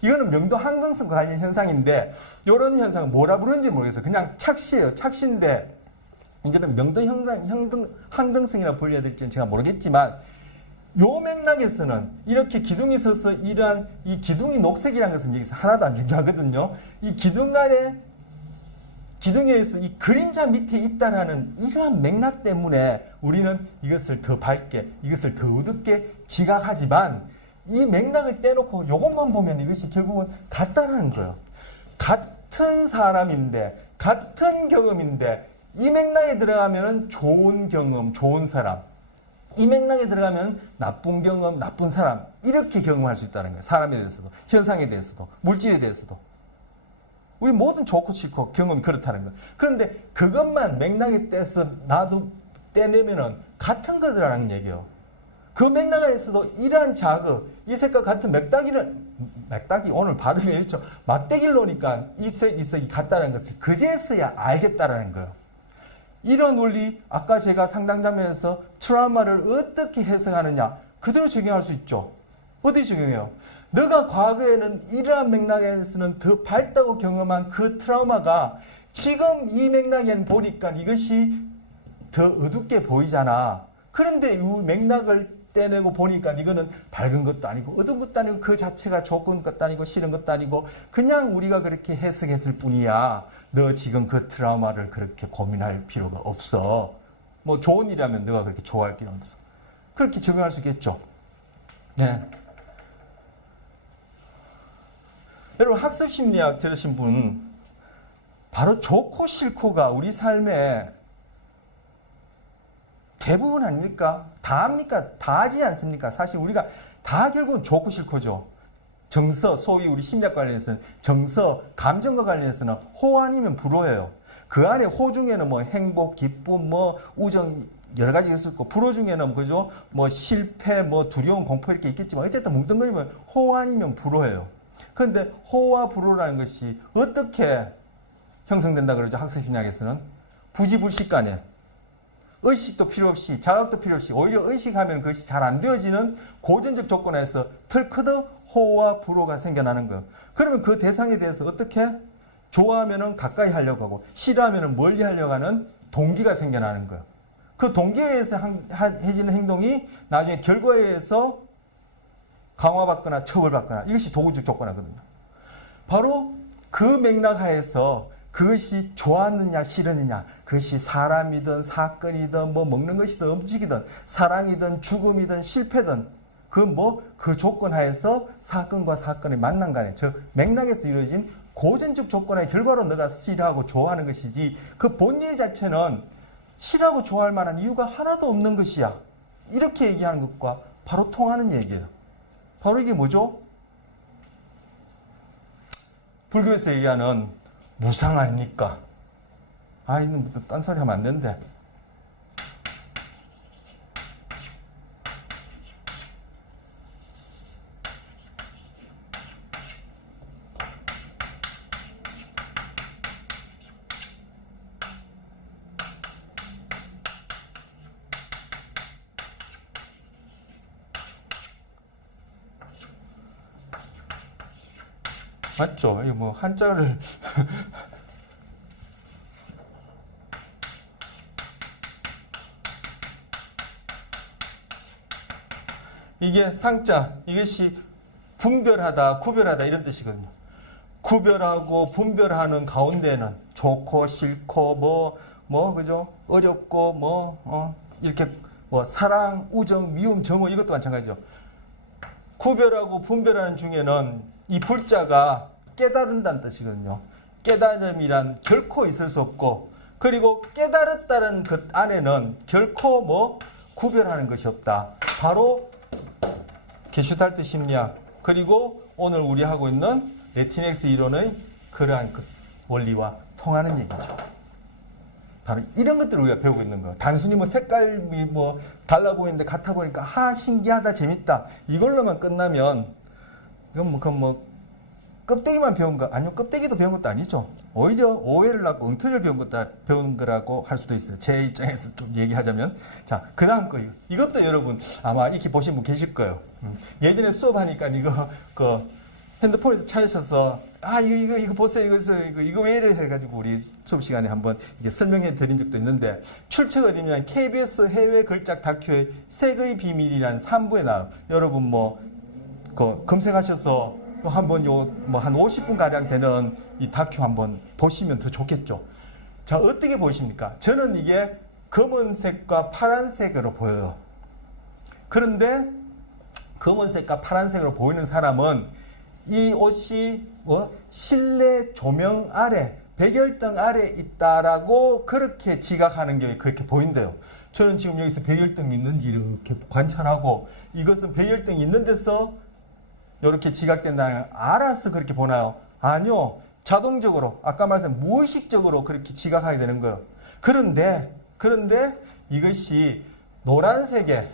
이거는 명도 항등성과 관련 현상인데 이런 현상은 뭐라 부르는지 모르겠어요. 그냥 착시예요. 착시인데 이제는 명도 항등성이라고 불려야 될지는 제가 모르겠지만 요 맥락에서는 이렇게 기둥이 서서 이러한 이 기둥이 녹색이라는 것은 여기서 하나도 안 중요하거든요. 이 기둥 안에 기둥에서 이 그림자 밑에 있다라는 이러한 맥락 때문에 우리는 이것을 더 밝게, 이것을 더 어둡게 지각하지만 이 맥락을 떼놓고 이것만 보면 이것이 결국은 같다라는 거예요. 같은 사람인데, 같은 경험인데, 이 맥락에 들어가면 좋은 경험, 좋은 사람. 이 맥락에 들어가면 나쁜 경험, 나쁜 사람. 이렇게 경험할 수 있다는 거예요. 사람에 대해서도, 현상에 대해서도, 물질에 대해서도. 우리 모든 좋고 싫고 경험이 그렇다는 거예요. 그런데 그것만 맥락에 떼서 나도 떼내면은 같은 거더라는 얘기예요. 그 맥락 안에서도 이러한 자극, 이 색과 같은 맥닥이 오늘 발음이 이렇죠. 막대기를 놓으니까 이 색이 같다는 것을 그제서야 알겠다라는 거예요. 이런 원리, 아까 제가 상당 장면에서 트라우마를 어떻게 해석하느냐, 그대로 적용할 수 있죠. 어떻게 적용해요? 너가 과거에는 이러한 맥락에서는 더 밝다고 경험한 그 트라우마가 지금 이 맥락에 보니까 이것이 더 어둡게 보이잖아. 그런데 이 맥락을 떼내고 보니까 이거는 밝은 것도 아니고 어두운 것도 아니고 그 자체가 좋은 것도 아니고 싫은 것도 아니고 그냥 우리가 그렇게 해석했을 뿐이야. 너 지금 그 트라우마를 그렇게 고민할 필요가 없어. 뭐 좋은 일이라면 너가 그렇게 좋아할 필요는 없어. 그렇게 적용할 수 있겠죠. 네. 여러분 학습 심리학 들으신 분 바로 좋고 싫고가 우리 삶에 대부분 아닙니까? 다 합니까? 다 하지 않습니까? 사실 우리가 다 결국은 좋고 싫고죠. 정서, 소위 우리 심리학 관련해서는 정서, 감정과 관련해서는 호 아니면 불호예요. 그 안에 호 중에는 뭐 행복, 기쁨, 뭐 우정 여러 가지가 있을 거고 불호 중에는 그죠? 뭐 실패, 뭐 두려움, 공포 이렇게 있겠지만 어쨌든 뭉뚱그리면 호 아니면 불호예요. 그런데 호와 불호라는 것이 어떻게 형성된다 그러죠? 학습 심리학에서는 부지불식 간에 의식도 필요 없이 자각도 필요 없이 오히려 의식하면 그것이 잘 안 되어지는 고전적 조건에서 털크드 호와 불호가 생겨나는 거예요. 그러면 그 대상에 대해서 어떻게 좋아하면은 가까이 하려고 하고 싫어하면은 멀리 하려고 하는 동기가 생겨나는 거예요. 그 동기에 의해서 해지는 행동이 나중에 결과에 의해서 강화받거나 처벌받거나 이것이 도구적 조건이거든요. 바로 그 맥락 하에서 그것이 좋았느냐 싫었느냐, 그것이 사람이든 사건이든 뭐 먹는 것이든 음식이든 사랑이든 죽음이든 실패든 그 조건 하에서 사건과 사건의 만남 간에 저 맥락에서 이루어진 고전적 조건의 결과로 너가 싫어하고 좋아하는 것이지 그 본질 자체는 싫어하고 좋아할 만한 이유가 하나도 없는 것이야. 이렇게 얘기하는 것과 바로 통하는 얘기예요. 바로 이게 뭐죠? 불교에서 얘기하는 무상 아닙니까? 이건 또 딴소리 하면 안 되는데. 맞죠? 이거 뭐 한자를 이게 상자, 이것이 분별하다, 구별하다 이런 뜻이거든요. 구별하고 분별하는 가운데는 좋고 싫고 그죠? 어렵고 이렇게 사랑, 우정, 미움, 정오 이것도 마찬가지죠. 구별하고 분별하는 중에는 이 불자가 깨달은다는 뜻이거든요. 깨달음이란 결코 있을 수 없고, 그리고 깨달았다는 그 안에는 결코 구별하는 것이 없다. 바로 게슈탈트 심리학, 그리고 오늘 우리 하고 있는 레티넥스 이론의 그러한 그 원리와 통하는 얘기죠. 바로 이런 것들을 우리가 배우고 있는 거예요. 단순히 색깔이 달라 보이는데 같아 보니까 신기하다, 재밌다 이걸로만 끝나면 이건 껍데기만 배운 거 아니요, 껍데기도 배운 것도 아니죠. 오히려 오해를 낳고 엉터리를 배운 거라고 할 수도 있어요. 제 입장에서 좀 얘기하자면. 자, 그 다음 거 이것도 여러분 아마 이렇게 보신 분 계실 거예요. 예전에 수업하니까 이거 핸드폰에서 찾으셔서 이거 보세요, 이거 왜 이래 해가지고 우리 수업 시간에 한번 이게 설명해 드린 적도 있는데, 출처가 어디냐면 KBS 해외 걸작 다큐의 색의 비밀이라는 3부에 나와요. 여러분 검색하셔서 한번 한 50분 가량 되는 이 다큐 한번 보시면 더 좋겠죠. 자, 어떻게 보이십니까? 저는 이게 검은색과 파란색으로 보여요. 그런데 검은색과 파란색으로 보이는 사람은 이 옷이 실내 조명 아래, 백열등 아래 있다라고 그렇게 지각하는 게 그렇게 보인대요. 저는 지금 여기서 백열등이 있는지 이렇게 관찰하고, 이것은 백열등이 있는 데서 이렇게 지각된다는 알아서 그렇게 보나요? 아니요. 자동적으로, 아까 말씀 무의식적으로 그렇게 지각하게 되는 거예요. 그런데 이것이 노란색에,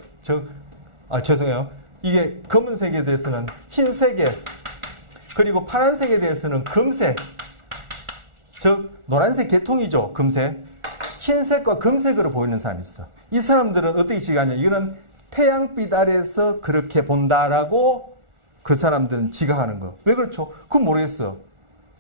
죄송해요. 이게 검은색에 대해서는 흰색에, 그리고 파란색에 대해서는 금색, 즉 노란색 계통이죠. 금색. 흰색과 금색으로 보이는 사람이 있어. 이 사람들은 어떻게 지각하냐? 이거는 태양빛 아래에서 그렇게 본다라고 그 사람들은 지각하는 거예요. 왜 그렇죠? 그건 모르겠어요.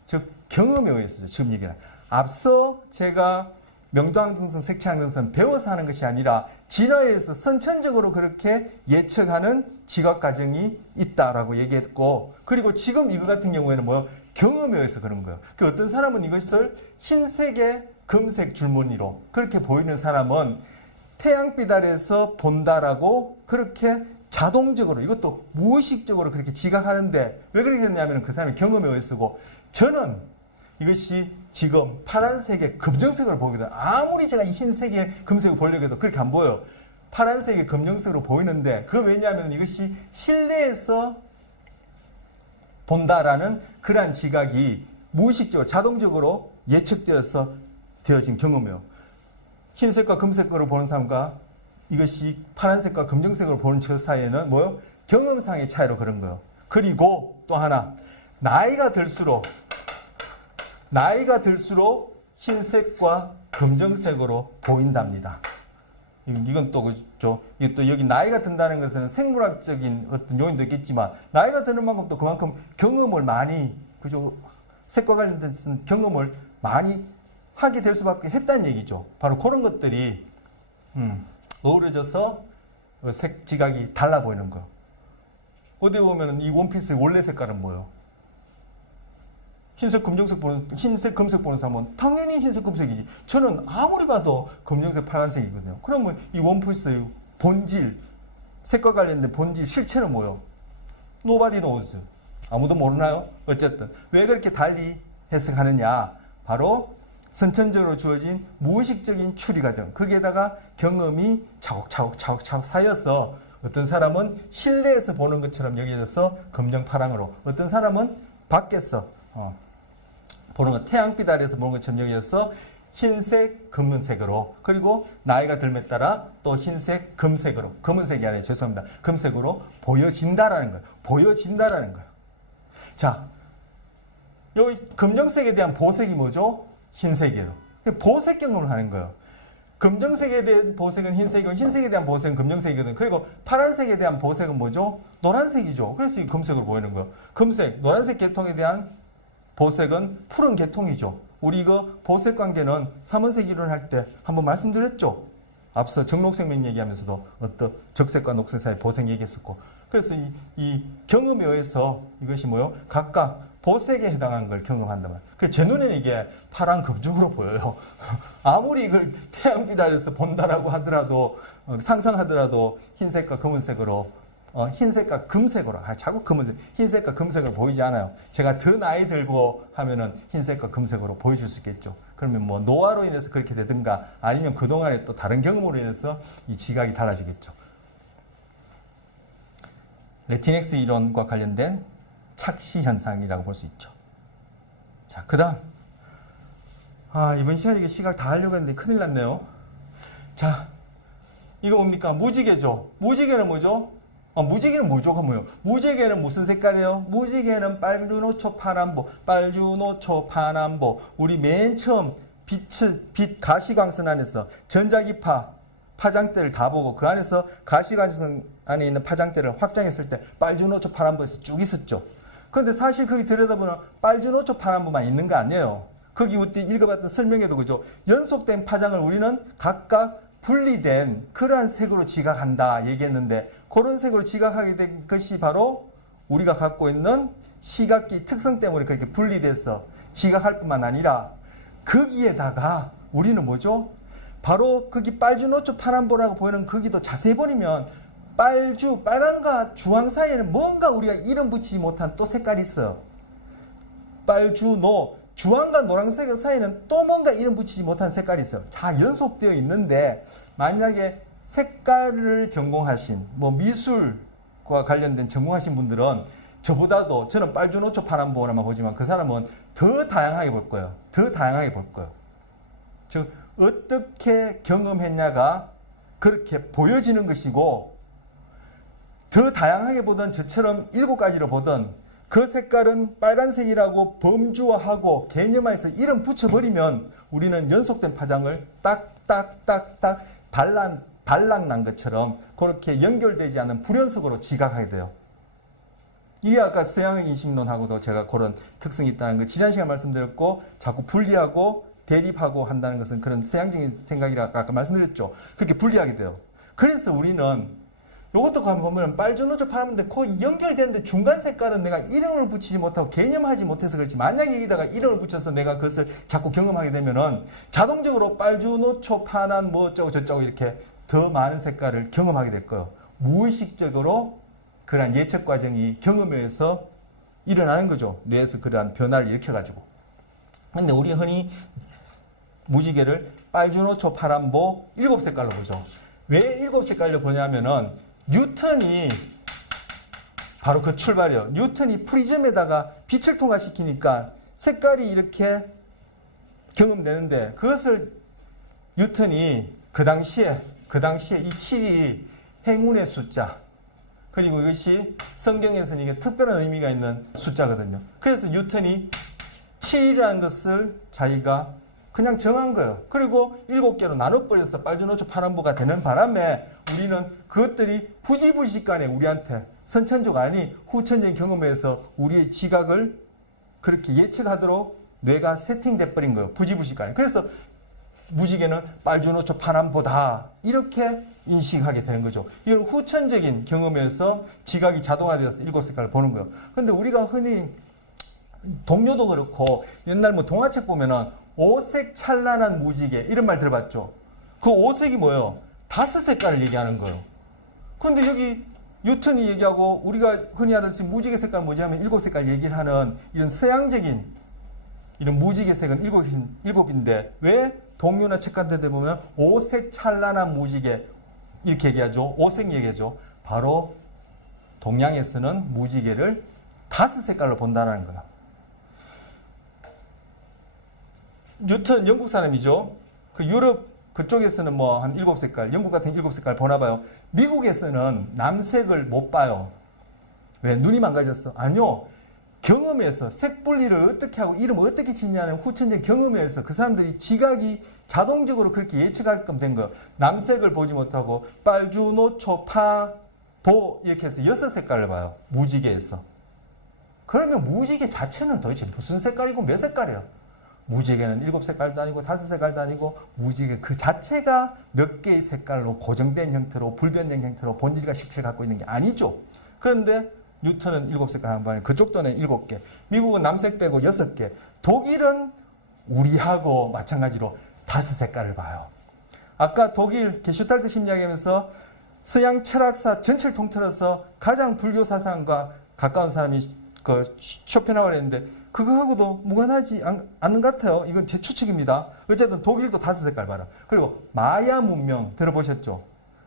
즉 경험에 의해서죠. 지금 얘기는. 앞서 제가 명도항등성, 색채항등성 배워서 하는 것이 아니라 진화에서 선천적으로 그렇게 예측하는 지각 과정이 있다라고 얘기했고, 그리고 지금 이거 같은 경우에는 경험에 의해서 그런 거예요. 그 어떤 사람은 이것을 흰색의 금색 줄무늬로 그렇게 보이는 사람은 태양빛 아래에서 본다라고 그렇게 자동적으로, 이것도 무의식적으로 그렇게 지각하는데, 왜 그렇게 됐냐면 그 사람의 경험에 의해서고, 저는 이것이 지금 파란색의 검정색으로 보거든요. 아무리 제가 이 흰색의 금색을 보려고 해도 그렇게 안 보여요. 파란색의 검정색으로 보이는데, 그건 왜냐하면 이것이 실내에서 본다라는 그러한 지각이 무의식적으로 자동적으로 예측되어서 되어진 경험이에요. 흰색과 금색으로 보는 사람과 이것이 파란색과 검정색으로 보는 저 사이에는 경험상의 차이로 그런 거예요. 그리고 또 하나, 나이가 들수록 흰색과 검정색으로 보인답니다. 이건 또 그죠. 이게 또 여기 나이가 든다는 것은 생물학적인 어떤 요인도 있겠지만 나이가 드는 만큼 또 그만큼 경험을 많이 그죠. 색과 관련된 경험을 많이 하게 될 수밖에 했다는 얘기죠. 바로 그런 것들이 어우러져서 색 지각이 달라 보이는 거. 어디 보면 이 원피스의 원래 색깔은 뭐예요? 흰색, 검정색 보는, 흰색, 금색 보는 사람은 당연히 흰색, 금색이지. 저는 아무리 봐도 검정색, 파란색이거든요. 그러면 이 원피스의 본질, 색과 관련된 본질, 실체는 뭐예요? Nobody knows. 아무도 모르나요? 어쨌든. 왜 그렇게 달리 해석하느냐? 바로 선천적으로 주어진 무의식적인 추리 과정. 거기에다가 경험이 차곡차곡 쌓여서 어떤 사람은 실내에서 보는 것처럼 여겨져서 검정, 파랑으로. 어떤 사람은 밖에서 보는 것, 태양빛 아래에서 보는 것처럼 여겨져서 흰색, 검은색으로 그리고 나이가 들에 따라 또 흰색, 금색으로 검은색이 아니라 죄송합니다. 금색으로 보여진다라는 거예요. 보여진다라는 거예요. 자, 여기 검정색에 대한 보색이 뭐죠? 흰색이에요. 보색 경험을 하는 거예요. 검정색에 대한 보색은 흰색이고 흰색에 대한 보색은 검정색이거든. 그리고 파란색에 대한 보색은 뭐죠? 노란색이죠. 그래서 이 금색으로 보이는 거예요. 금색, 노란색 계통에 대한 보색은 푸른 계통이죠. 우리 이거 보색 관계는 삼원색 이론할 때 한번 말씀드렸죠. 앞서 정록생명 얘기하면서도 어떤 적색과 녹색 사이 보색 얘기했었고. 그래서 이 경험에 의해서 이것이 뭐요? 각각 보색에 해당하는 걸 경험한다면. 제 눈에는 이게 파란 금쪽으로 보여요. 아무리 이걸 태양빛 아래서 본다라고 하더라도, 상상하더라도 흰색과 검은색으로, 흰색과 금색으로, 자꾸 검은색, 흰색과 금색으로 보이지 않아요. 제가 더 나이 들고 하면은 흰색과 금색으로 보여줄 수 있겠죠. 그러면 뭐 노화로 인해서 그렇게 되든가 아니면 그동안에 또 다른 경험으로 인해서 이 지각이 달라지겠죠. 레티넥스 이론과 관련된 착시 현상이라고 볼 수 있죠. 자, 그 다음. 이번 시간에 이게 시각 다 하려고 했는데 큰일 났네요. 자, 이거 뭡니까? 무지개죠. 무지개는 뭐죠? 무지개는 뭐죠가 뭐예요? 무지개는 무슨 색깔이에요? 무지개는 빨주노초 파남보, 빨주노초 파남보. 우리 맨 처음 빛 가시광선 안에서 전자기파 파장대를 다 보고 그 안에서 가시광선 안에 있는 파장대를 확장했을 때 빨주노초 파남보에서 쭉 있었죠. 그런데 사실 거기 들여다보면 빨주노초 파남보만 있는 거 아니에요. 거기 그때 읽어봤던 설명에도 그죠. 연속된 파장을 우리는 각각 분리된 그러한 색으로 지각한다 얘기했는데 그런 색으로 지각하게 된 것이 바로 우리가 갖고 있는 시각기 특성 때문에 그렇게 분리돼서 지각할 뿐만 아니라 거기에다가 우리는 뭐죠? 바로 거기 빨주노초 파남보라고 보이는 거기도 자세히 보면 빨간과 주황 사이에는 뭔가 우리가 이름 붙이지 못한 또 색깔이 있어요. 빨주노, 주황과 노란색 사이에는 또 뭔가 이름 붙이지 못한 색깔이 있어요. 다 연속되어 있는데 만약에 색깔을 전공하신 뭐 미술과 관련된 전공하신 분들은 저보다도 저는 빨주노초 파남보라만 보지만 그 사람은 더 다양하게 볼 거예요. 더 다양하게 볼 거예요. 즉 어떻게 경험했냐가 그렇게 보여지는 것이고 더 다양하게 보던 저처럼 7가지로 보던 그 색깔은 빨간색이라고 범주화하고 개념화해서 이름 붙여버리면 우리는 연속된 파장을 딱딱딱딱 달락난 것처럼 그렇게 연결되지 않는 불연속으로 지각하게 돼요. 이게 아까 서양 인식론하고도 제가 그런 특성이 있다는 거 지난 시간 말씀드렸고 자꾸 분리하고 대립하고 한다는 것은 그런 서양적인 생각이라고 아까 말씀드렸죠. 그렇게 분리하게 돼요. 그래서 우리는 이것도 보면 빨주노초 파란데 그 연결되는데 중간 색깔은 내가 이름을 붙이지 못하고 개념하지 못해서 그렇지 만약에 여기다가 이름을 붙여서 내가 그것을 자꾸 경험하게 되면은 자동적으로 빨주노초 파란 뭐 어쩌고 저쩌고 이렇게 더 많은 색깔을 경험하게 될 거예요. 무의식적으로 그러한 예측 과정이 경험에 의해서 일어나는 거죠. 뇌에서 그러한 변화를 일으켜가지고. 근데 우리 흔히 무지개를 빨주노초 파란보 7색깔로 보죠. 왜 7색깔로 보냐면은 뉴턴이 바로 그 출발이에요. 뉴턴이 프리즘에다가 빛을 통과시키니까 색깔이 이렇게 경험되는데 그것을 뉴턴이 그 당시에 이 7이 행운의 숫자 그리고 이것이 성경에서는 이게 특별한 의미가 있는 숫자거든요. 그래서 뉴턴이 7이라는 것을 자기가 그냥 정한 거예요. 그리고 7개로 나눠버려서 빨주노초 파남보가 되는 바람에 우리는 그것들이 부지불식간에 우리한테 선천적 아니 후천적인 경험에서 우리의 지각을 그렇게 예측하도록 뇌가 세팅돼 버린 거예요. 부지불식간에. 그래서 무지개는 빨주노초 파남보다 이렇게 인식하게 되는 거죠. 이건 후천적인 경험에서 지각이 자동화되어서 7색깔을 보는 거예요. 근데 우리가 흔히 동료도 그렇고 옛날 뭐 동화책 보면은 오색 찬란한 무지개 이런 말 들어봤죠. 그 오색이 뭐예요? 5색깔을 얘기하는 거예요. 근데 여기 뉴턴이 얘기하고 우리가 흔히 하듯이 무지개 색깔 뭐지 하면 7색깔 얘기를 하는 이런 서양적인 이런 무지개 색은 7인데 왜 동료나 책 같은 데 보면 오색 찬란한 무지개 이렇게 얘기하죠. 오색 얘기하죠. 바로 동양에서는 무지개를 5색깔로 본다는 거예요. 뉴턴 영국 사람이죠. 그 유럽 그쪽에서는 뭐 한 7색깔, 영국 같은 7색깔 보나 봐요. 미국에서는 남색을 못 봐요. 왜? 눈이 망가졌어? 아니요. 경험에서 색 분리를 어떻게 하고 이름을 어떻게 짓냐는 후천적 경험에서 그 사람들이 지각이 자동적으로 그렇게 예측하게끔 된 거예요. 남색을 보지 못하고 빨주, 노초, 파, 도 이렇게 해서 6색깔을 봐요. 무지개에서. 그러면 무지개 자체는 도대체 무슨 색깔이고 몇 색깔이에요? 무지개는 7색깔도 아니고 5색깔도 아니고 무지개 그 자체가 몇 개의 색깔로 고정된 형태로 불변형 형태로 본질과 실체를 갖고 있는 게 아니죠. 그런데 뉴턴은 7색깔 한 번에 그쪽 돈에 7개. 미국은 남색 빼고 6개. 독일은 우리하고 마찬가지로 5색깔을 봐요. 아까 독일 게슈탈트 심리학에서 서양 철학사 전체를 통틀어서 가장 불교 사상과 가까운 사람이 그 쇼펜하우어를 했는데 그거하고도 무관하지 않는 것 같아요. 이건 제 추측입니다. 어쨌든 독일도 5색깔 봐라. 그리고 마야 문명 들어보셨죠?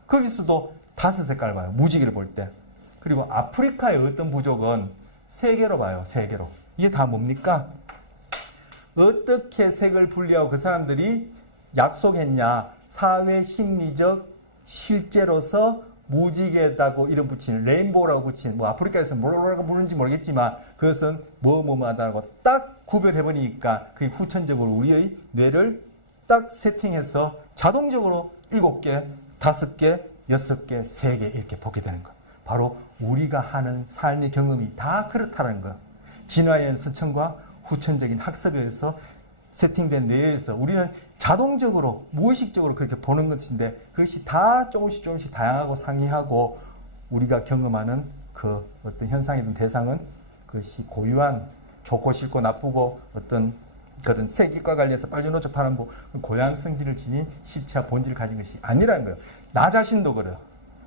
거기서도 5색깔 봐요. 무지개를 볼 때. 그리고 아프리카의 어떤 부족은 3개로 봐요. 3개로. 이게 다 뭡니까? 어떻게 색을 분리하고 그 사람들이 약속했냐. 사회 심리적 실제로서 무지개다고 이름 붙이는 레인보우라고 붙이는 뭐 아프리카에서 뭐라고 부르는지 모르겠지만 그것은 뭐뭐하다고 딱 구별해보니까 그게 후천적으로 우리의 뇌를 딱 세팅해서 자동적으로 7개, 5개, 6개, 3개 이렇게 보게 되는 거예요. 바로 우리가 하는 삶의 경험이 다 그렇다는 거예요. 진화의 선천과 후천적인 학습에 의해서 세팅된 뇌에서 우리는 자동적으로 무의식적으로 그렇게 보는 것인데 그것이 다 조금씩 다양하고 상이하고 우리가 경험하는 그 어떤 현상이든 대상은 그것이 고유한 좋고 싫고 나쁘고 어떤 그런 색과 관련해서 빨주노초 파란보 고유한 성질을 지닌 실체와 본질을 가진 것이 아니라는 거예요. 나 자신도 그래요.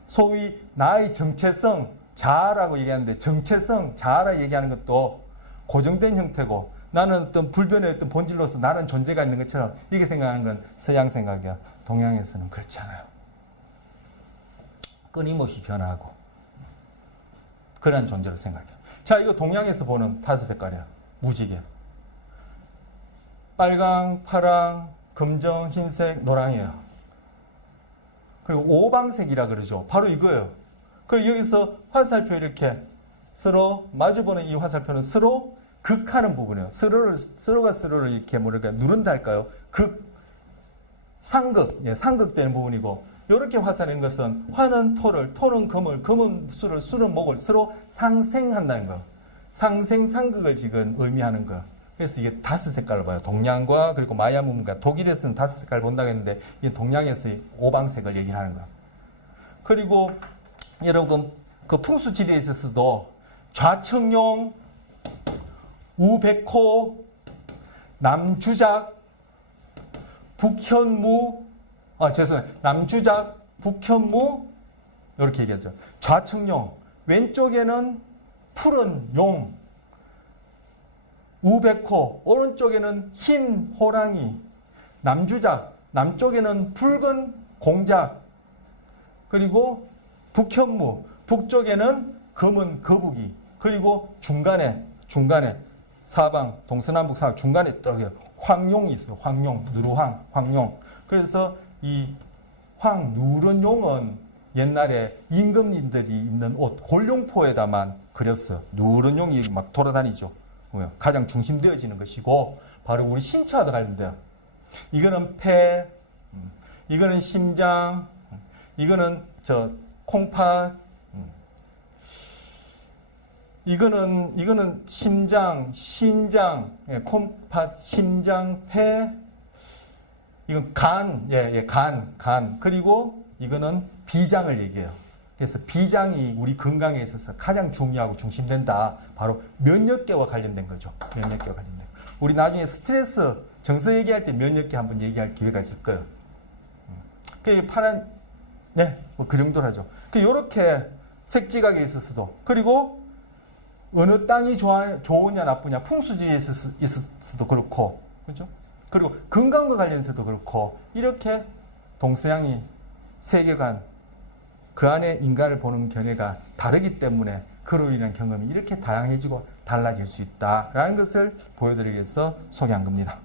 소위 나의 정체성 자아라고 얘기하는데 정체성 자아라 얘기하는 것도 고정된 형태고 나는 어떤 불변의 어떤 본질로서 나는 존재가 있는 것처럼 이렇게 생각하는 건 서양 생각이야. 동양에서는 그렇지 않아요. 끊임없이 변화하고 그런 존재로 생각해요. 자, 이거 동양에서 보는 5색깔이야. 무지개. 빨강, 파랑, 금정, 흰색, 노랑이에요. 그리고 오방색이라 그러죠. 바로 이거예요. 그리고 여기서 화살표 이렇게 서로 마주보는 이 화살표는 서로 극하는 부분이에요. 서로가 서로를 이렇게 뭐랄까 누른다 할까요? 상극되는 부분이고 이렇게 화살인 것은 화는 토를, 토는 금을, 금은 수를, 수는 목을 서로 상생한다는 거예요. 상생, 상극을 지금 의미하는 거예요. 그래서 이게 5색깔로 봐요. 동양과 그리고 마야 문명과 독일에서는 5색깔 본다고 했는데 이 동양에서의 오방색을 얘기를 하는 거예요. 그리고 여러분 그 풍수지리에 있어서도 좌청룡, 우백호, 남주작, 북현무, 남주작, 북현무 이렇게 얘기하죠. 좌청룡, 왼쪽에는 푸른 용, 우백호, 오른쪽에는 흰 호랑이, 남주작, 남쪽에는 붉은 공작, 그리고 북현무, 북쪽에는 검은 거북이, 그리고 중간에 사방, 동서남북 사방 중간에 또 황룡이 있어요. 황룡, 누르황, 황룡. 그래서 이 누런 용은 옛날에 임금님들이 입는 옷, 골룡포에다만 그렸어요. 누런 용이 막 돌아다니죠. 가장 중심되어지는 것이고 바로 우리 신체와도 관련돼요. 이거는 폐, 이거는 심장, 이거는 콩팥, 이거는 심장, 신장, 콩팥, 심장, 폐, 이건 간, 간. 그리고 이거는 비장을 얘기해요. 그래서 비장이 우리 건강에 있어서 가장 중요하고 중심된다. 바로 면역계와 관련된 거죠. 면역계와 관련된 거. 우리 나중에 스트레스, 정서 얘기할 때 면역계 한번 얘기할 기회가 있을 거예요. 그 파란, 그 정도로 하죠. 요렇게 색지각에 있었어도, 그리고 어느 땅이 좋으냐 나쁘냐, 풍수지리에 있었어도 그렇고, 그렇죠? 그리고 건강과 관련해서도 그렇고, 이렇게 동서양이 세계관, 그 안에 인간을 보는 견해가 다르기 때문에 그로 인한 경험이 이렇게 다양해지고 달라질 수 있다라는 것을 보여드리기 위해서 소개한 겁니다.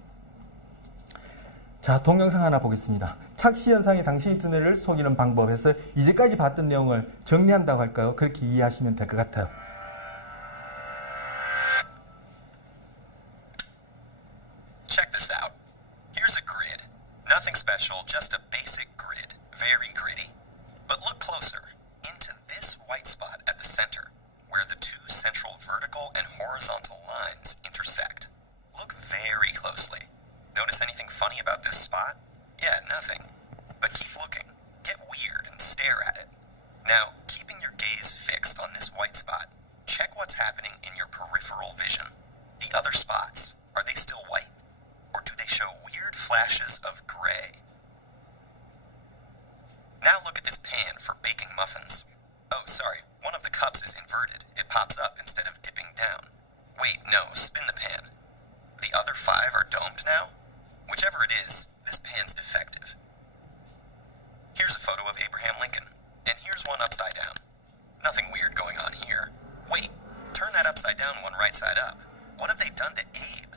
자, 동영상 하나 보겠습니다. 착시 현상이 당신의 두뇌를 속이는 방법에서 이제까지 봤던 내용을 정리한다고 할까요? 그렇게 이해하시면 될 것 같아요. Check this out. Here's a grid. Nothing special, just a basic grid. Very gritty. But look closer, into this white spot at the center, where the two central vertical and horizontal lines intersect. Look very closely. Notice anything funny about this spot? Yeah, nothing. But keep looking. Get weird and stare at it. Now, keeping your gaze fixed on this white spot, check what's happening in your peripheral vision. The other spots, are they still white? Or do they show weird flashes of gray? Now look at this pan for baking muffins. Oh, sorry, one of the cups is inverted. It pops up instead of dipping down. Wait, no, spin the pan. The other 5 are domed now? Whichever it is, this pan's defective. Here's a photo of Abraham Lincoln, and here's one upside down. Nothing weird going on here. Wait, turn that upside down one right side up. What have they done to Abe?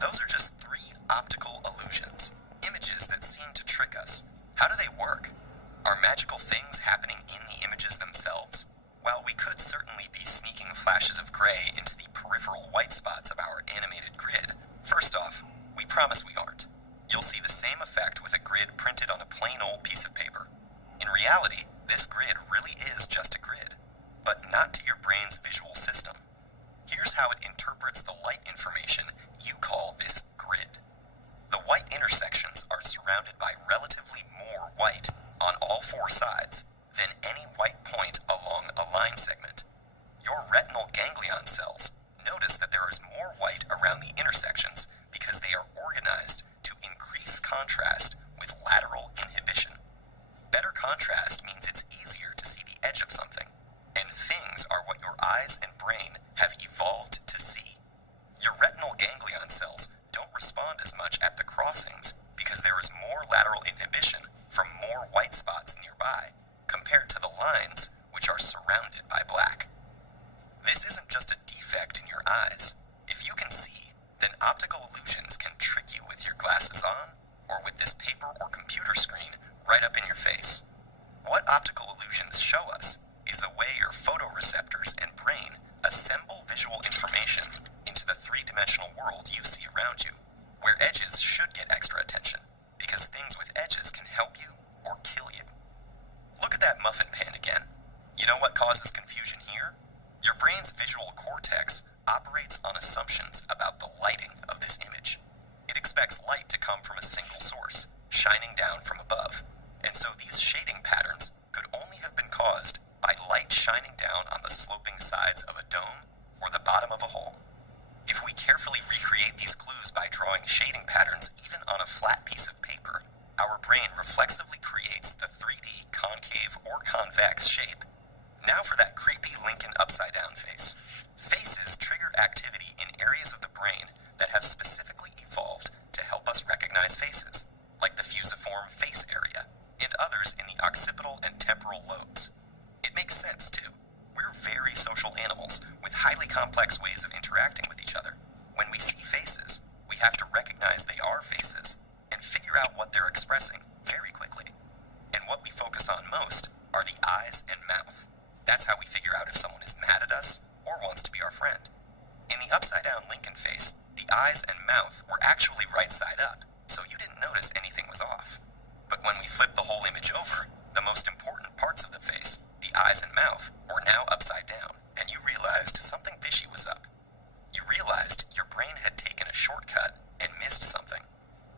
Those are just 3 optical illusions, images that seem to trick us. How do they work? Are magical things happening in the images themselves? While we could certainly be sneaking flashes of gray into the peripheral white spots of our animated grid, first off, we promise we aren't. You'll see the same effect with a grid printed on a plain old piece of paper. In reality, this grid really is just a grid, but not to your brain's visual system. Here's how it interprets the light information you call this grid. The white intersections are surrounded by relatively more white on all 4 sides than any white point along a line segment. Your retinal ganglion cells notice that there is more white around the intersections because they are organized to increase contrast with lateral inhibition. Better contrast means it's easier to see the edge of something, and things are what your eyes and brain have evolved to see. Your retinal ganglion cells don't respond as much at the crossings because there is more lateral inhibition from more white spots nearby compared to the lines which are surrounded by black. This isn't just a defect in your eyes. If you can see, then optical illusions can trick you with your glasses on or with this paper or computer screen right up in your face. What optical illusions show us is the way your photoreceptors and brain assemble visual information into the 3-dimensional world you see around you, where edges should get extra attention, because things with edges can help you or kill you. Look at that muffin pan again. You know what causes confusion here? Your brain's visual cortex operates on assumptions about the lighting of this image. It expects light to come from a single source, shining down from above, and so these shading patterns could only have been caused by light shining down on the sloping sides of a dome or the bottom of a hole. If we carefully recreate these clues by drawing shading patterns even on a flat piece of paper, our brain reflexively creates the 3D concave or convex shape. Now for that creepy Lincoln upside down face. Faces trigger activity in areas of the brain that have specifically evolved to help us recognize faces, like the fusiform face area, and others in the occipital and temporal lobes. It makes sense, too. We're very social animals with highly complex ways of interacting with each other. When we see faces, we have to recognize they are faces and figure out what they're expressing very quickly. And what we focus on most are the eyes and mouth. That's how we figure out if someone is mad at us or wants to be our friend. In the upside-down Lincoln face, The eyes and mouth were actually right side up, so you didn't notice anything was off. But when we flipped the whole image over, the most important parts of the face, the eyes and mouth, were now upside down, and you realized something fishy was up. You realized your brain had taken a shortcut and missed something.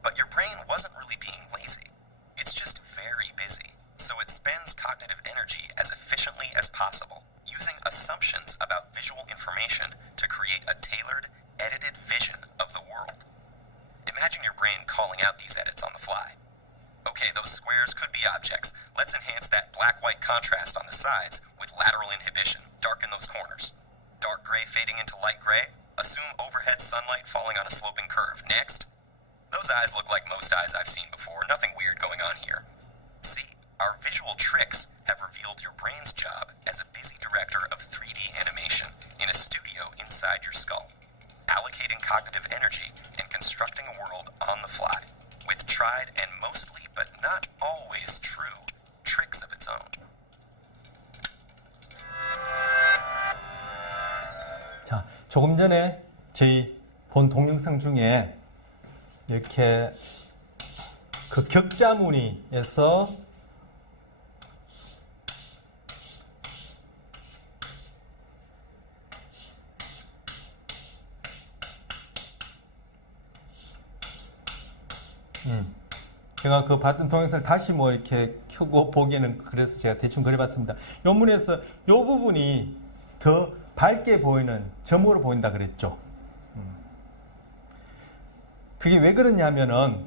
But your brain wasn't really being lazy. It's just very busy, so it spends cognitive energy as efficiently as possible, using assumptions about visual information to create a tailored, edited vision of the world. Imagine your brain calling out these edits on the fly. Okay, those squares could be objects. Let's enhance that black-white contrast on the sides with lateral inhibition. Darken those corners. Dark gray fading into light gray. Assume overhead sunlight falling on a sloping curve. Next. Those eyes look like most eyes I've seen before. Nothing weird going on here. See, our visual tricks have revealed your brain's job as a busy director of 3D animation in a studio inside your skull, allocating cognitive energy and constructing a world on the fly, with tried and mostly, but not always true, tricks of its own. 자, 조금 전에 저희 본 동영상 중에 이렇게 그 격자 무늬에서 제가 그 봤던 동영상을 다시 뭐 이렇게 켜고 보기에는 그래서 제가 대충 그려봤습니다. 요 문에서 요 부분이 더 밝게 보이는 점으로 보인다 그랬죠. 그게 왜 그러냐면은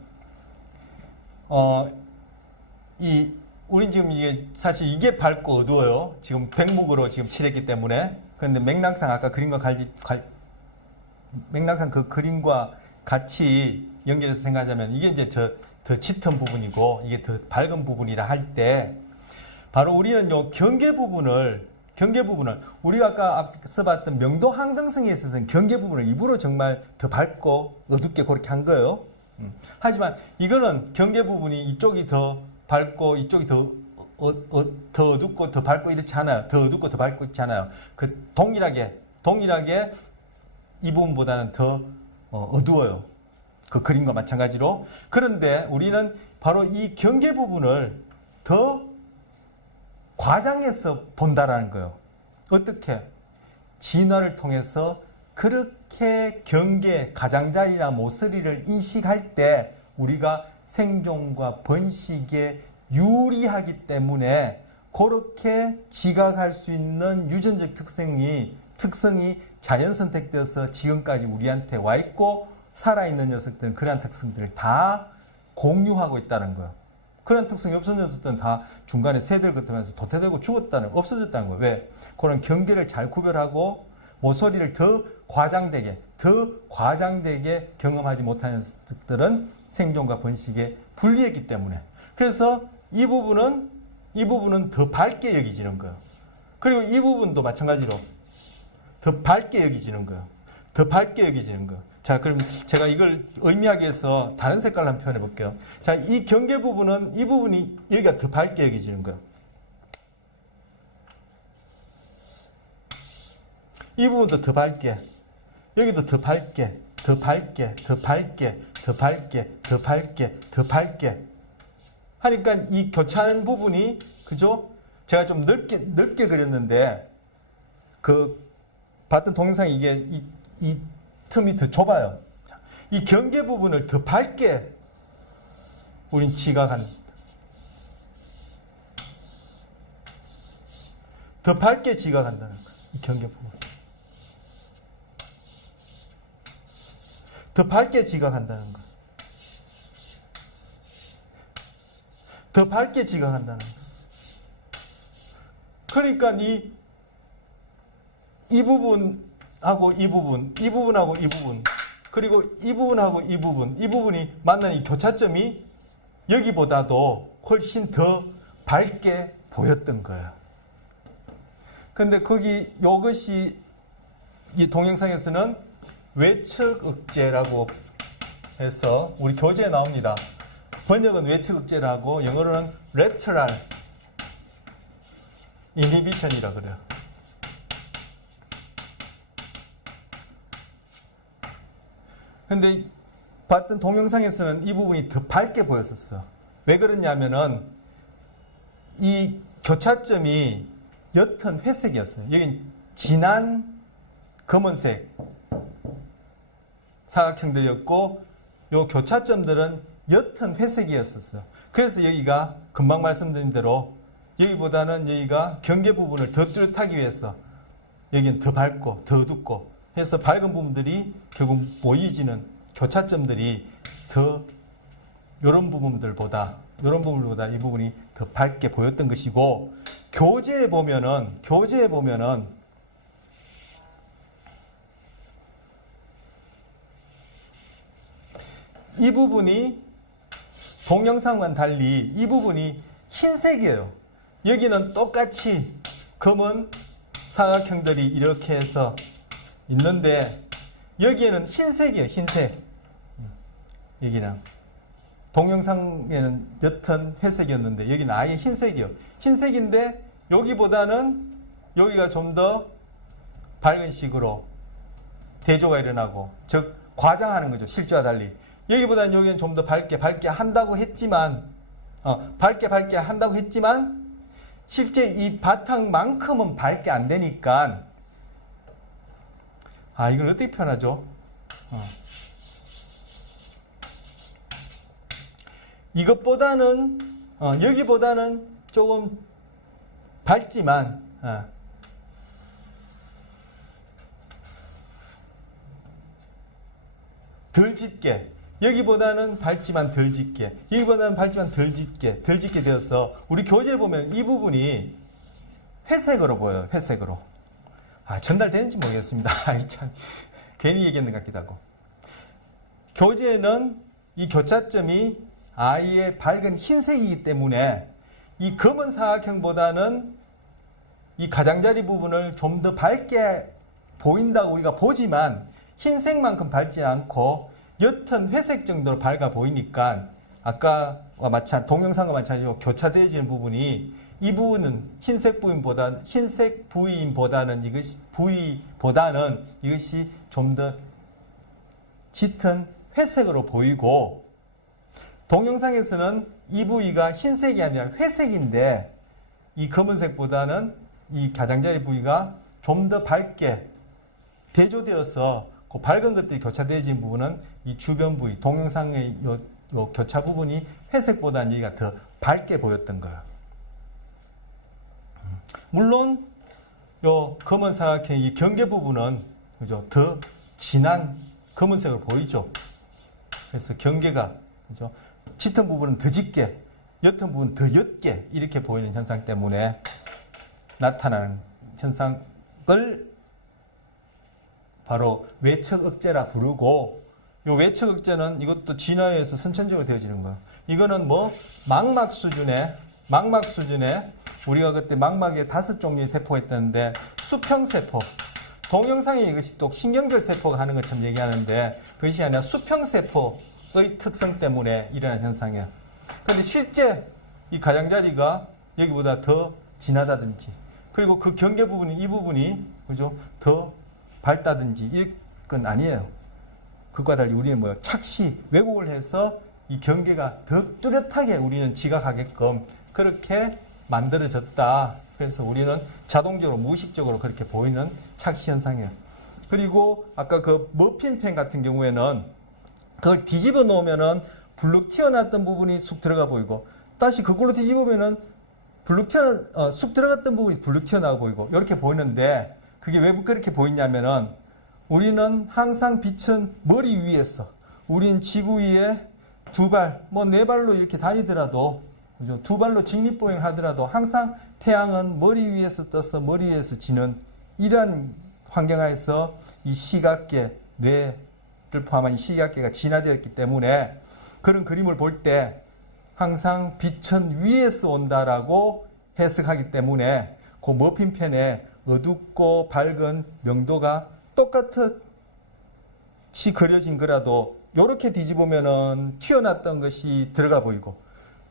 우린 지금 이게 사실 이게 밝고 어두워요. 지금 백목으로 지금 칠했기 때문에. 그런데 맥락상 아까 그림과 맥락상 그 그림과 같이 연결해서 생각하자면 이게 이제 더 짙은 부분이고 이게 더 밝은 부분이라 할 때 바로 우리는 요 경계 부분을 우리가 아까 앞서 봤던 명도 항등성에 있어서는 경계 부분을 일부러 정말 더 밝고 어둡게 그렇게 한 거예요. 하지만 이거는 경계 부분이 이쪽이 더 밝고 이쪽이 더 어둡고 더 밝고 이렇지 않아요. 더 어둡고 더 밝고 있지 않아요. 그 동일하게 이 부분보다는 더 어두워요. 그 그림과 마찬가지로. 그런데 우리는 바로 이 경계 부분을 더 과장해서 본다라는 거예요. 어떻게? 진화를 통해서 그렇게 경계, 가장자리나 모서리를 인식할 때 우리가 생존과 번식에 유리하기 때문에 그렇게 지각할 수 있는 유전적 특성이 자연 선택되어서 지금까지 우리한테 와 있고 살아있는 녀석들은 그러한 특성들을 다 공유하고 있다는 거예요. 그런 특성이 없었던 녀석들은 다 중간에 새들긋하면서 도태되고 없어졌다는 거예요. 왜? 그런 경계를 잘 구별하고 모서리를 더 과장되게 경험하지 못하는 녀석들은 생존과 번식에 불리했기 때문에. 그래서 이 부분은 더 밝게 여기지는 거예요. 그리고 이 부분도 마찬가지로 더 밝게 여기지는 거예요. 더 밝게 여기지는 거. 자, 그럼 제가 이걸 의미하기 위해서 다른 색깔로 한번 표현해 볼게요. 자, 이 경계 부분은 이 부분이 여기가 더 밝게 여기지는 거예요. 이 부분도 더 밝게, 여기도 더 밝게, 더 밝게, 더 밝게, 더 밝게, 더 밝게, 더 밝게 하니까 이 교차하는 부분이 그죠? 제가 좀 넓게 그렸는데 그 봤던 동영상이 이게 이 틈이 더 좁아요. 이 경계 부분을 더 밝게 우린 지각한다. 더 밝게 지각한다는 거예요. 이 경계 부분. 더 밝게 지각한다는 거예요. 더 밝게 지각한다는 거예요. 그러니까 이 부분하고 이 부분하고 이 부분, 그리고 이 부분하고 이 부분이 만나는 이 교차점이 여기보다도 훨씬 더 밝게 보였던 거예요. 근데 이것이 이 동영상에서는 외측 억제라고 해서 우리 교재에 나옵니다. 번역은 외측 억제라고 영어로는 lateral inhibition이라 그래요. 근데 봤던 동영상에서는 이 부분이 더 밝게 보였었어. 왜 그러냐면은 이 교차점이 옅은 회색이었어요. 여긴 진한 검은색 사각형들이었고 요 교차점들은 옅은 회색이었었어요. 그래서 여기가 금방 말씀드린 대로 여기보다는 여기가 경계 부분을 더 뚜렷하기 위해서 여기는 더 밝고 더 어둡고 해서 밝은 부분들이 결국 보이지는 교차점들이 더 이런 부분들보다 이 부분이 더 밝게 보였던 것이고 교재에 보면은 이 부분이 동영상과는 달리 이 부분이 흰색이에요. 여기는 똑같이 검은 사각형들이 이렇게 해서 있는데 여기에는 흰색이에요. 흰색. 여기랑 동영상에는 옅은 회색이었는데 여기는 아예 흰색이에요. 흰색인데 여기보다는 여기가 좀 더 밝은 식으로 대조가 일어나고 즉 과장하는 거죠. 실제와 달리. 여기보다는 여기는 좀 더 밝게 한다고 했지만 실제 이 바탕만큼은 밝게 안 되니까 이걸 어떻게 표현하죠? 이것보다는 여기보다는 조금 밝지만 덜 짙게 여기보다는 밝지만 덜 짙게 여기보다는 밝지만 덜 짙게 되어서 우리 교재에 보면 이 부분이 회색으로 보여요. 회색으로. 전달되는지 모르겠습니다. 참 괜히 얘기했는 것 같기도 하고. 교재에는 이 교차점이 아예 밝은 흰색이기 때문에 이 검은 사각형보다는 이 가장자리 부분을 좀 더 밝게 보인다고 우리가 보지만 흰색만큼 밝지 않고 옅은 회색 정도로 밝아 보이니까 아까와 마찬가지 동영상과 마찬가지로 교차되어지는 부분이 이 부분은 흰색 부위보다는 이것이 좀 더 짙은 회색으로 보이고 동영상에서는 이 부위가 흰색이 아니라 회색인데 이 검은색보다는 이 가장자리 부위가 좀 더 밝게 대조되어서 그 밝은 것들이 교차되어진 부분은 이 주변 부위, 동영상의 요 교차 부분이 회색보다는 여기가 더 밝게 보였던 거예요. 물론 요 검은 사각형 이 경계 부분은 그죠? 더 진한 검은색으로 보이죠. 그래서 경계가 그죠? 짙은 부분은 더 짙게, 옅은 부분은 더 옅게 이렇게 보이는 현상 때문에 나타나는 현상을 바로 외척 억제라 부르고 이 외척 억제는 이것도 진화에서 선천적으로 되어지는 거예요. 이거는 망막 수준에 우리가 그때 망막에 5종류의 세포가 있었는데 수평세포 동영상에 이것이 또 신경절 세포가 하는 것처럼 얘기하는데 그것이 아니라 수평세포의 특성 때문에 일어나는 현상이에요. 그런데 실제 이 가장자리가 여기보다 더 진하다든지 그리고 그 경계 부분이 이 부분이 그죠? 더 밝다든지 이런 건 아니에요. 그것과 달리 우리는 착시, 왜곡을 해서 이 경계가 더 뚜렷하게 우리는 지각하게끔 그렇게 만들어졌다. 그래서 우리는 자동적으로 무의식적으로 그렇게 보이는 착시 현상이에요. 그리고 아까 그 머핀펜 같은 경우에는 그걸 뒤집어 놓으면은 불룩 튀어나왔던 부분이 쑥 들어가 보이고 다시 그걸로 뒤집으면은 쑥 들어갔던 부분이 불룩 튀어나와 보이고 이렇게 보이는데 그게 왜 그렇게 보이냐면은 우리는 항상 빛은 머리 위에서 우린 지구 위에 두 발, 네 발로 이렇게 다니더라도 그죠? 두 발로 직립보행을 하더라도 항상 태양은 머리 위에서 떠서 머리 위에서 지는 이런 환경하에서 이 시각계, 뇌를 포함한 이 시각계가 진화되었기 때문에 그런 그림을 볼 때 항상 빛은 위에서 온다라고 해석하기 때문에 그 머핀펜에 어둡고 밝은 명도가 똑같이 그려진 거라도 이렇게 뒤집으면은 튀어났던 것이 들어가 보이고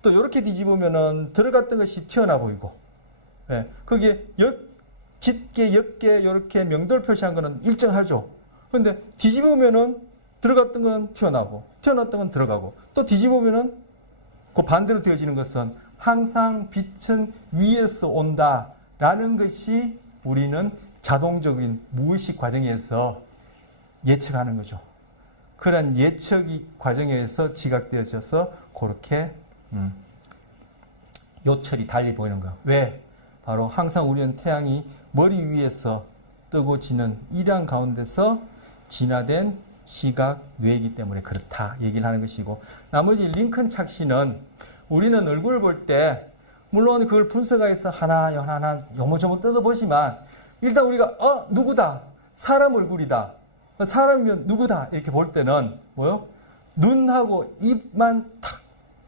또 이렇게 뒤집으면은 들어갔던 것이 튀어나 보이고 그게 짙게 옅게 이렇게 명도를 표시한 거는 일정하죠. 그런데 뒤집으면은 들어갔던 건 튀어나오고 튀어나왔던 건 들어가고 또 뒤집으면은 그 반대로 되어지는 것은 항상 빛은 위에서 온다라는 것이 우리는 자동적인 무의식 과정에서 예측하는 거죠. 그런 예측이 과정에서 지각되어져서 그렇게 요철이 달리 보이는 거. 왜? 바로 항상 우리는 태양이 머리 위에서 뜨고 지는 이러한 가운데서 진화된 시각 뇌이기 때문에 그렇다 얘기를 하는 것이고, 나머지 링컨 착시는 우리는 얼굴을 볼 때 물론 그걸 분석해서 하나 요모조모 뜯어보지만 일단 우리가 누구다, 사람 얼굴이다, 사람이면 누구다 이렇게 볼 때는 뭐요? 눈하고 입만 탁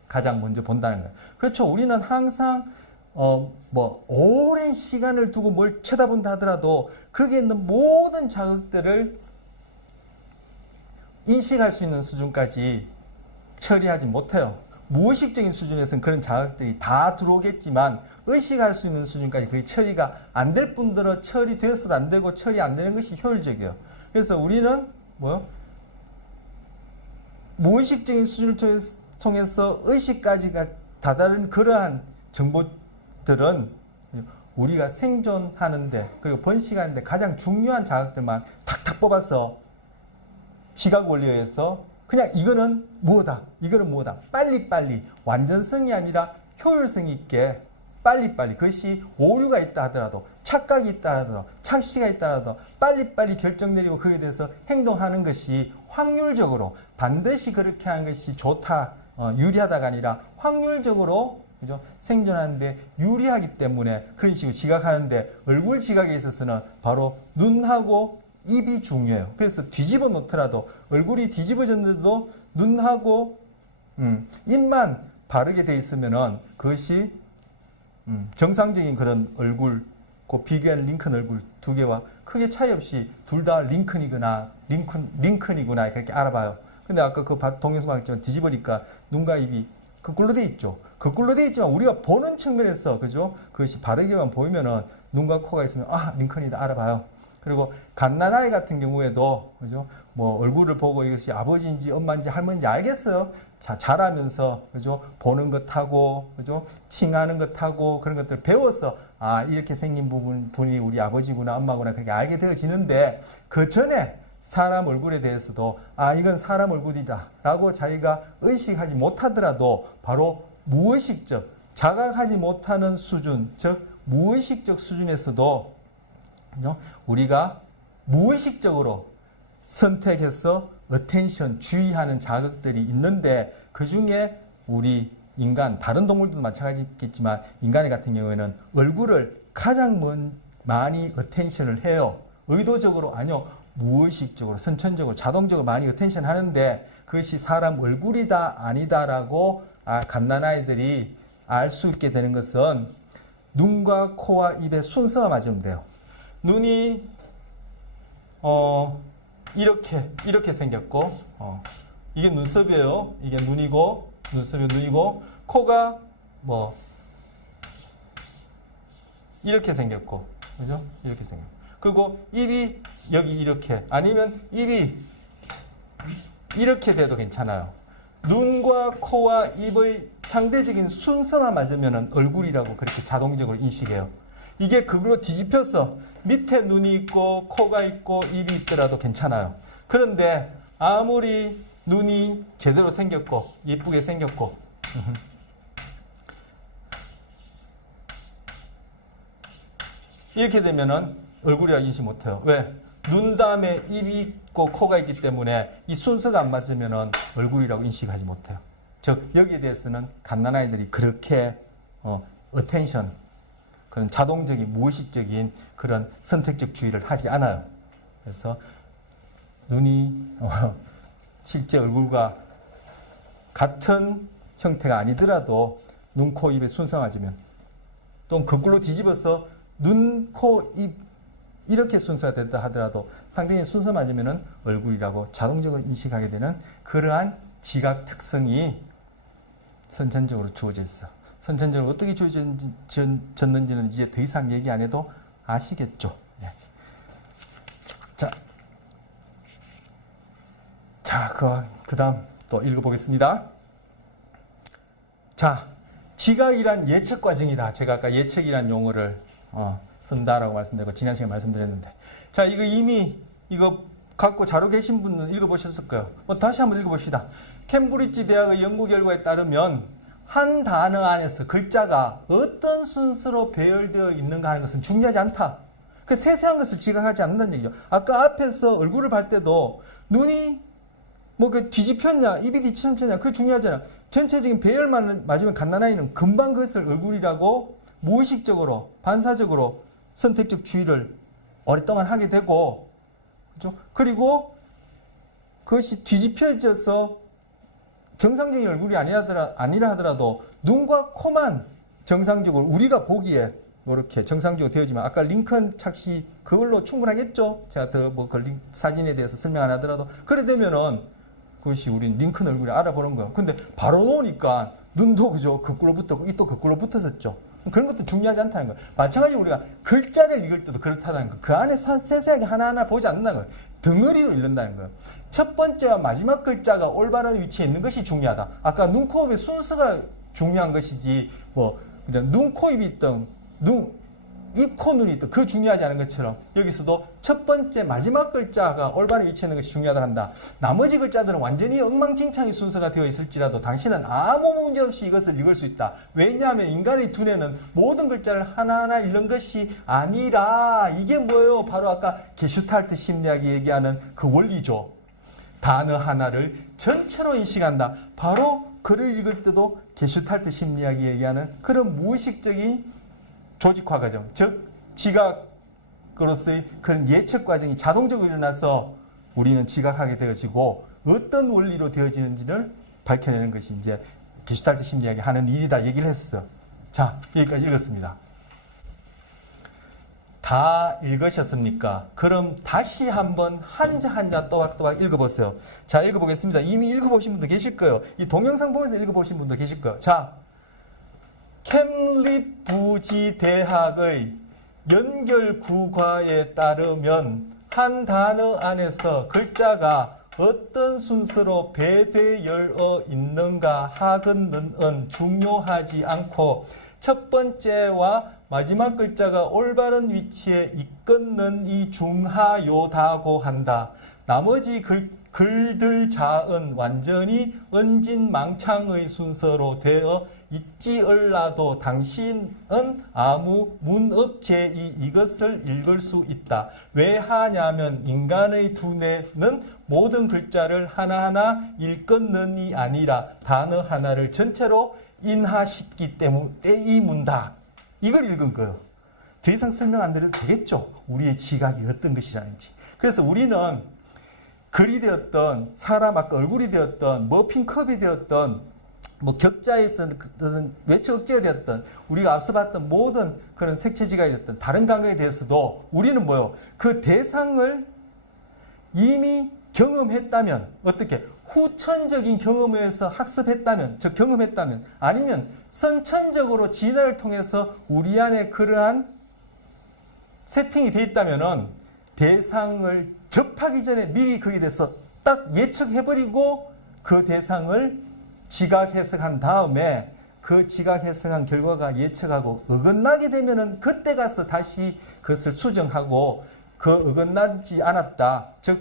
가장 먼저 본다는 거예요. 그렇죠. 우리는 항상 오랜 시간을 두고 뭘 쳐다본다 하더라도 거기에 있는 모든 자극들을 인식할 수 있는 수준까지 처리하지 못해요. 무의식적인 수준에서는 그런 자극들이 다 들어오겠지만 의식할 수 있는 수준까지 거의 처리가 안 될 뿐더러 처리되어서도 안 되고 처리 안 되는 것이 효율적이에요. 그래서 우리는 무의식적인 수준을 통해서 의식까지가 다다른 그러한 정보들은 우리가 생존하는데 그리고 번식하는데 가장 중요한 자극들만 탁탁 뽑아서 지각 원리에서 그냥 이거는 뭐다, 이거는 뭐다, 빨리빨리, 완전성이 아니라 효율성 있게 빨리빨리, 그것이 오류가 있다 하더라도, 착각이 있다 하더라도, 착시가 있다 하더라도 빨리빨리 결정 내리고 거기에 대해서 행동하는 것이 확률적으로 반드시 그렇게 하는 것이 좋다, 유리하다가 아니라 확률적으로, 그죠? 생존하는데 유리하기 때문에 그런 식으로 지각하는데, 얼굴 지각에 있어서는 바로 눈하고 입이 중요해요. 그래서 뒤집어 놓더라도 얼굴이 뒤집어졌는데도 눈하고 입만 바르게 돼 있으면은 그것이 정상적인 그런 얼굴, 그 비교한 링컨 얼굴 두 개와 크게 차이 없이 둘 다 링컨이구나 그렇게 알아봐요. 근데 아까 그 동영상 봤지만 뒤집으니까 눈과 입이 거꾸로 돼 있죠. 거꾸로 돼 있지만 우리가 보는 측면에서, 그죠? 그것이 바르게만 보이면은 눈과 코가 있으면 링컨이다 알아봐요. 그리고 갓난아이 같은 경우에도, 그죠? 얼굴을 보고 이것이 아버지인지 엄마인지 할머니인지 알겠어요. 자라면서, 그죠? 보는 것하고, 그죠? 칭하는 것하고 그런 것들 배워서, 이렇게 생긴 분이 우리 아버지구나, 엄마구나, 그렇게 알게 되어지는데, 그 전에 사람 얼굴에 대해서도, 이건 사람 얼굴이다 라고 자기가 의식하지 못하더라도, 바로 무의식적, 자각하지 못하는 수준, 즉, 무의식적 수준에서도 우리가 무의식적으로 선택해서 어텐션, 주의하는 자극들이 있는데, 그 중에 우리 인간, 다른 동물들도 마찬가지겠지만 인간 같은 경우에는 얼굴을 가장 많이 어텐션을 해요. 의도적으로 아니요, 무의식적으로, 선천적으로, 자동적으로 많이 어텐션 하는데, 그것이 사람 얼굴이다 아니다라고 갓난아이들이 알 수 있게 되는 것은 눈과 코와 입의 순서가 맞으면 돼요. 눈이 이렇게 생겼고, 이게 눈썹이에요. 이게 눈이고, 눈썹이 눈이고, 코가 이렇게 생겼고, 그죠? 이렇게 생겼고, 그리고 입이 여기 이렇게, 아니면 입이 이렇게 돼도 괜찮아요. 눈과 코와 입의 상대적인 순서만 맞으면 얼굴이라고 그렇게 자동적으로 인식해요. 이게 그걸로 뒤집혀서 밑에 눈이 있고 코가 있고 입이 있더라도 괜찮아요. 그런데 아무리 눈이 제대로 생겼고 예쁘게 생겼고 이렇게 되면은 얼굴이라 인식 못해요. 왜? 눈 다음에 입이 있고 코가 있기 때문에 이 순서가 안 맞으면은 얼굴이라고 인식하지 못해요. 즉 여기에 대해서는 갓난아이들이 그렇게 어텐션, 그런 자동적인 무의식적인 그런 선택적 주의를 하지 않아요. 그래서 눈이 실제 얼굴과 같은 형태가 아니더라도 눈, 코, 입의 순서 맞으면, 또 거꾸로 뒤집어서 눈, 코, 입 이렇게 순서가 된다 하더라도 상대적인 순서 맞으면 얼굴이라고 자동적으로 인식하게 되는 그러한 지각 특성이 선천적으로 주어져 있어. 선천적으로 어떻게 주어졌는지는 이제 더 이상 얘기 안 해도 아시겠죠. 예. 자, 자, 그 다음 또 읽어보겠습니다. 자, 지각이란 예측 과정이다. 제가 아까 예측이란 용어를 쓴다라고 말씀드리고 지난 시간에 말씀드렸는데, 자, 이거 이미 이거 갖고 자료 계신 분은 읽어보셨을 거예요. 다시 한번 읽어봅시다. 캠브리지 대학의 연구 결과에 따르면 한 단어 안에서 글자가 어떤 순서로 배열되어 있는가 하는 것은 중요하지 않다. 그 세세한 것을 지각하지 않는다는 얘기죠. 아까 앞에서 얼굴을 볼 때도 눈이 뭐 그 뒤집혔냐, 입이 뒤집혔냐, 그게 중요하잖아. 전체적인 배열만 맞으면 갓난아이는 금방 그것을 얼굴이라고 무의식적으로, 반사적으로 선택적 주의를 오랫동안 하게 되고, 그죠? 그리고 그것이 뒤집혀져서 정상적인 얼굴이 아니라 하더라도 눈과 코만 정상적으로 우리가 보기에 이렇게 정상적으로 되어지면 아까 링컨 착시 그걸로 충분하겠죠? 제가 더 뭐 그 사진에 대해서 설명 안 하더라도 그래 되면은 그것이 우린 링컨 얼굴을 알아보는 거예요. 근데 바로 놓으니까 눈도 그죠? 거꾸로 붙었고 입도 거꾸로 붙었었죠. 그런 것도 중요하지 않다는 거예요. 마찬가지로 우리가 글자를 읽을 때도 그렇다는 거예요. 그 안에 세세하게 하나하나 보지 않는다는 거예요. 덩어리로 읽는다는 거예요. 첫 번째와 마지막 글자가 올바른 위치에 있는 것이 중요하다. 아까 눈, 코, 입의 순서가 중요한 것이지 뭐 눈, 코, 입이 있던 입, 코, 눈이 있던 그 중요하지 않은 것처럼 여기서도 첫 번째, 마지막 글자가 올바른 위치에 있는 것이 중요하다 한다. 나머지 글자들은 완전히 엉망진창의 순서가 되어 있을지라도 당신은 아무 문제 없이 이것을 읽을 수 있다. 왜냐하면 인간의 두뇌는 모든 글자를 하나하나 읽는 것이 아니라 이게 뭐예요? 바로 아까 게슈탈트 심리학이 얘기하는 그 원리죠. 단어 하나를 전체로 인식한다. 바로 글을 읽을 때도 게슈탈트 심리학이 얘기하는 그런 무의식적인 조직화 과정, 즉 지각으로서의 그런 예측 과정이 자동적으로 일어나서 우리는 지각하게 되어지고 어떤 원리로 되어지는지를 밝혀내는 것이 이제 게슈탈트 심리학이 하는 일이다 얘기를 했어. 자, 여기까지 읽었습니다. 다 읽으셨습니까? 그럼 다시 한번 한자 한자 또박또박 읽어보세요. 자, 읽어보겠습니다. 이미 읽어보신 분도 계실 거예요. 이 동영상 보면서 읽어보신 분도 계실 거예요. 자, 캠립 부지 대학의 연결 구과에 따르면 한 단어 안에서 글자가 어떤 순서로 배되어 있는가 하건는 중요하지 않고 첫 번째와 마지막 글자가 올바른 위치에 있건는 이 중하요다고 한다. 나머지 글들 자은 완전히 은진망창의 순서로 되어 있지얼라도 당신은 아무 문업제이 이것을 읽을 수 있다. 왜 하냐면 인간의 두뇌는 모든 글자를 하나하나 읽건는이 아니라 단어 하나를 전체로 인하시키기 때문에 문다. 이걸 읽은 거예요. 더 이상 설명 안 드려도 되겠죠? 우리의 지각이 어떤 것이라는지. 그래서 우리는 글이 되었던 사람 아까 얼굴이 되었던 머핀컵이 되었던 뭐 격자에서 외측 억제가 되었던 우리가 앞서 봤던 모든 그런 색채지각이 되었던 다른 감각에 대해서도 우리는 뭐요? 그 대상을 이미 경험했다면 어떻게 후천적인 경험에서 학습했다면 즉 경험했다면 아니면 선천적으로 진화를 통해서 우리 안에 그러한 세팅이 되어 있다면은 대상을 접하기 전에 미리 거기에 대해서 딱 예측해버리고 그 대상을 지각 해석한 다음에 그 지각 해석한 결과가 예측하고 어긋나게 되면은 그때 가서 다시 그것을 수정하고 그 어긋나지 않았다. 즉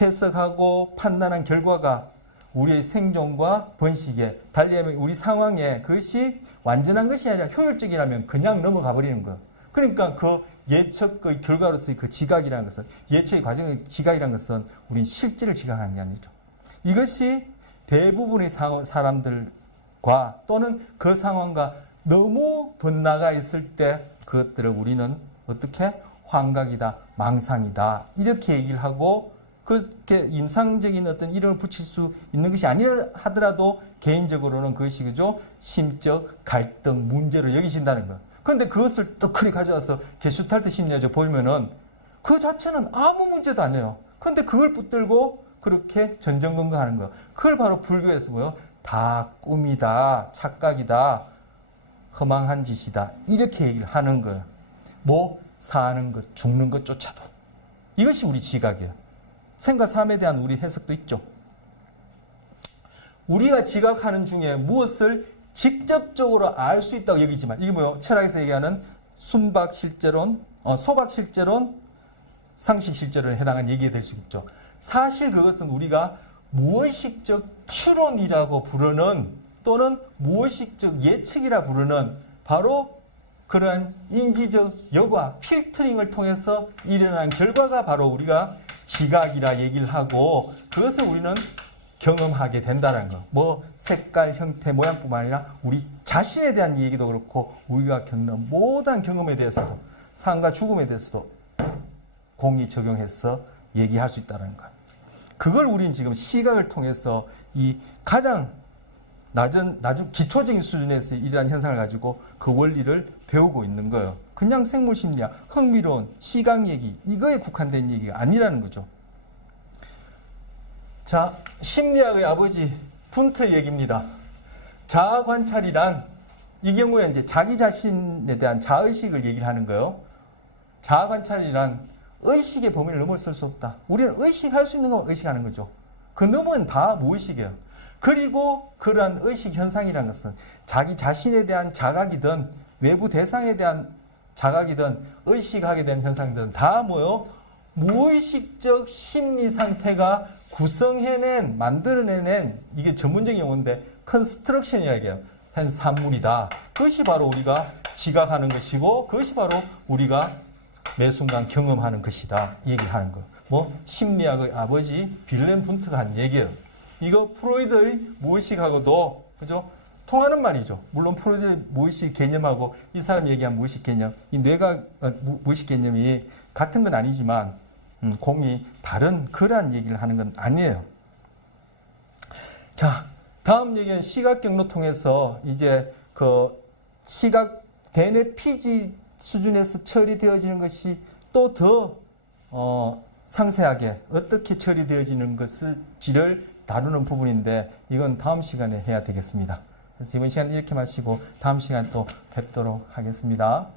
해석하고 판단한 결과가 우리의 생존과 번식에 달리하면 우리 상황에 그것이 완전한 것이 아니라 효율적이라면 그냥 넘어가 버리는 거예요. 그러니까 그 예측의 결과로서의 그 지각이라는 것은 예측의 과정의 지각이라는 것은 우린 실제를 지각하는 게 아니죠. 이것이 대부분의 사람들과 또는 그 상황과 너무 번나가 있을 때 그것들을 우리는 어떻게 환각이다, 망상이다 이렇게 얘기를 하고 그렇게 임상적인 어떤 이름을 붙일 수 있는 것이 아니라 하더라도 개인적으로는 그것이 그죠 심적 갈등 문제로 여기신다는 거예요. 그런데 그것을 떡하니 가져와서 게슈탈트 심리학에 보면은 그 자체는 아무 문제도 아니에요. 그런데 그걸 붙들고 그렇게 전전긍긍하는 거예요. 그걸 바로 불교에서 뭐요? 다 꿈이다, 착각이다, 허망한 짓이다 이렇게 얘기를 하는 거예요. 뭐 사는 것, 죽는 것조차도 이것이 우리 지각이에요. 생과 삶에 대한 우리 해석도 있죠. 우리가 지각하는 중에 무엇을 직접적으로 알 수 있다고 여기지만 이게 뭐요? 철학에서 얘기하는 순박실제론, 소박실제론, 상식실제론에 해당한 얘기가 될 수 있죠. 사실 그것은 우리가 무의식적 추론이라고 부르는 또는 무의식적 예측이라 부르는 바로 그러한 인지적 여과, 필터링을 통해서 일어난 결과가 바로 우리가 지각이라 얘기를 하고 그것을 우리는 경험하게 된다는 거. 뭐 색깔, 형태, 모양뿐만 아니라 우리 자신에 대한 얘기도 그렇고 우리가 겪는 모든 경험에 대해서도 삶과 죽음에 대해서도 공이 적용해서 얘기할 수 있다는 것. 그걸 우리는 지금 시각을 통해서 이 가장 낮은 기초적인 수준에서 이러한 현상을 가지고 그 원리를 배우고 있는 거예요. 그냥 생물심리학, 흥미로운 시각 얘기 이거에 국한된 얘기가 아니라는 거죠. 자, 심리학의 아버지 분트 얘기입니다. 자아 관찰이란 이 경우에 이제 자기 자신에 대한 자의식을 얘기를 하는 거예요. 자아 관찰이란 의식의 범위를 넘어설 수 없다. 우리는 의식할 수 있는 것만 의식하는 거죠. 그 너머는 다 무의식이에요. 그리고 그러한 의식 현상이라는 것은 자기 자신에 대한 자각이든 외부 대상에 대한 자각이든 의식하게 된 현상들은 다 뭐요? 무의식적 심리 상태가 구성해낸, 만들어내는 이게 전문적인 용어인데 컨스트럭션이라고 해요. 한 산물이다. 그것이 바로 우리가 지각하는 것이고 그것이 바로 우리가 매 순간 경험하는 것이다. 이 얘기를 하는 거. 뭐 심리학의 아버지 빌렌 분트가 한 얘기예요. 이거 프로이드의 무의식하고도 그죠? 통하는 말이죠. 물론 프로이드의 무의식 개념하고 이 사람이 얘기한 무의식 개념, 이 뇌가 무의식 개념이 같은 건 아니지만 공이 다른 그러한 얘기를 하는 건 아니에요. 자, 다음 얘기는 시각 경로 통해서 이제 그 시각 대뇌 피지 수준에서 처리되어지는 것이 또 더 상세하게 어떻게 처리되어지는 것을지를 다루는 부분인데 이건 다음 시간에 해야 되겠습니다. 그래서 이번 시간 이렇게 마치고 다음 시간 또 뵙도록 하겠습니다.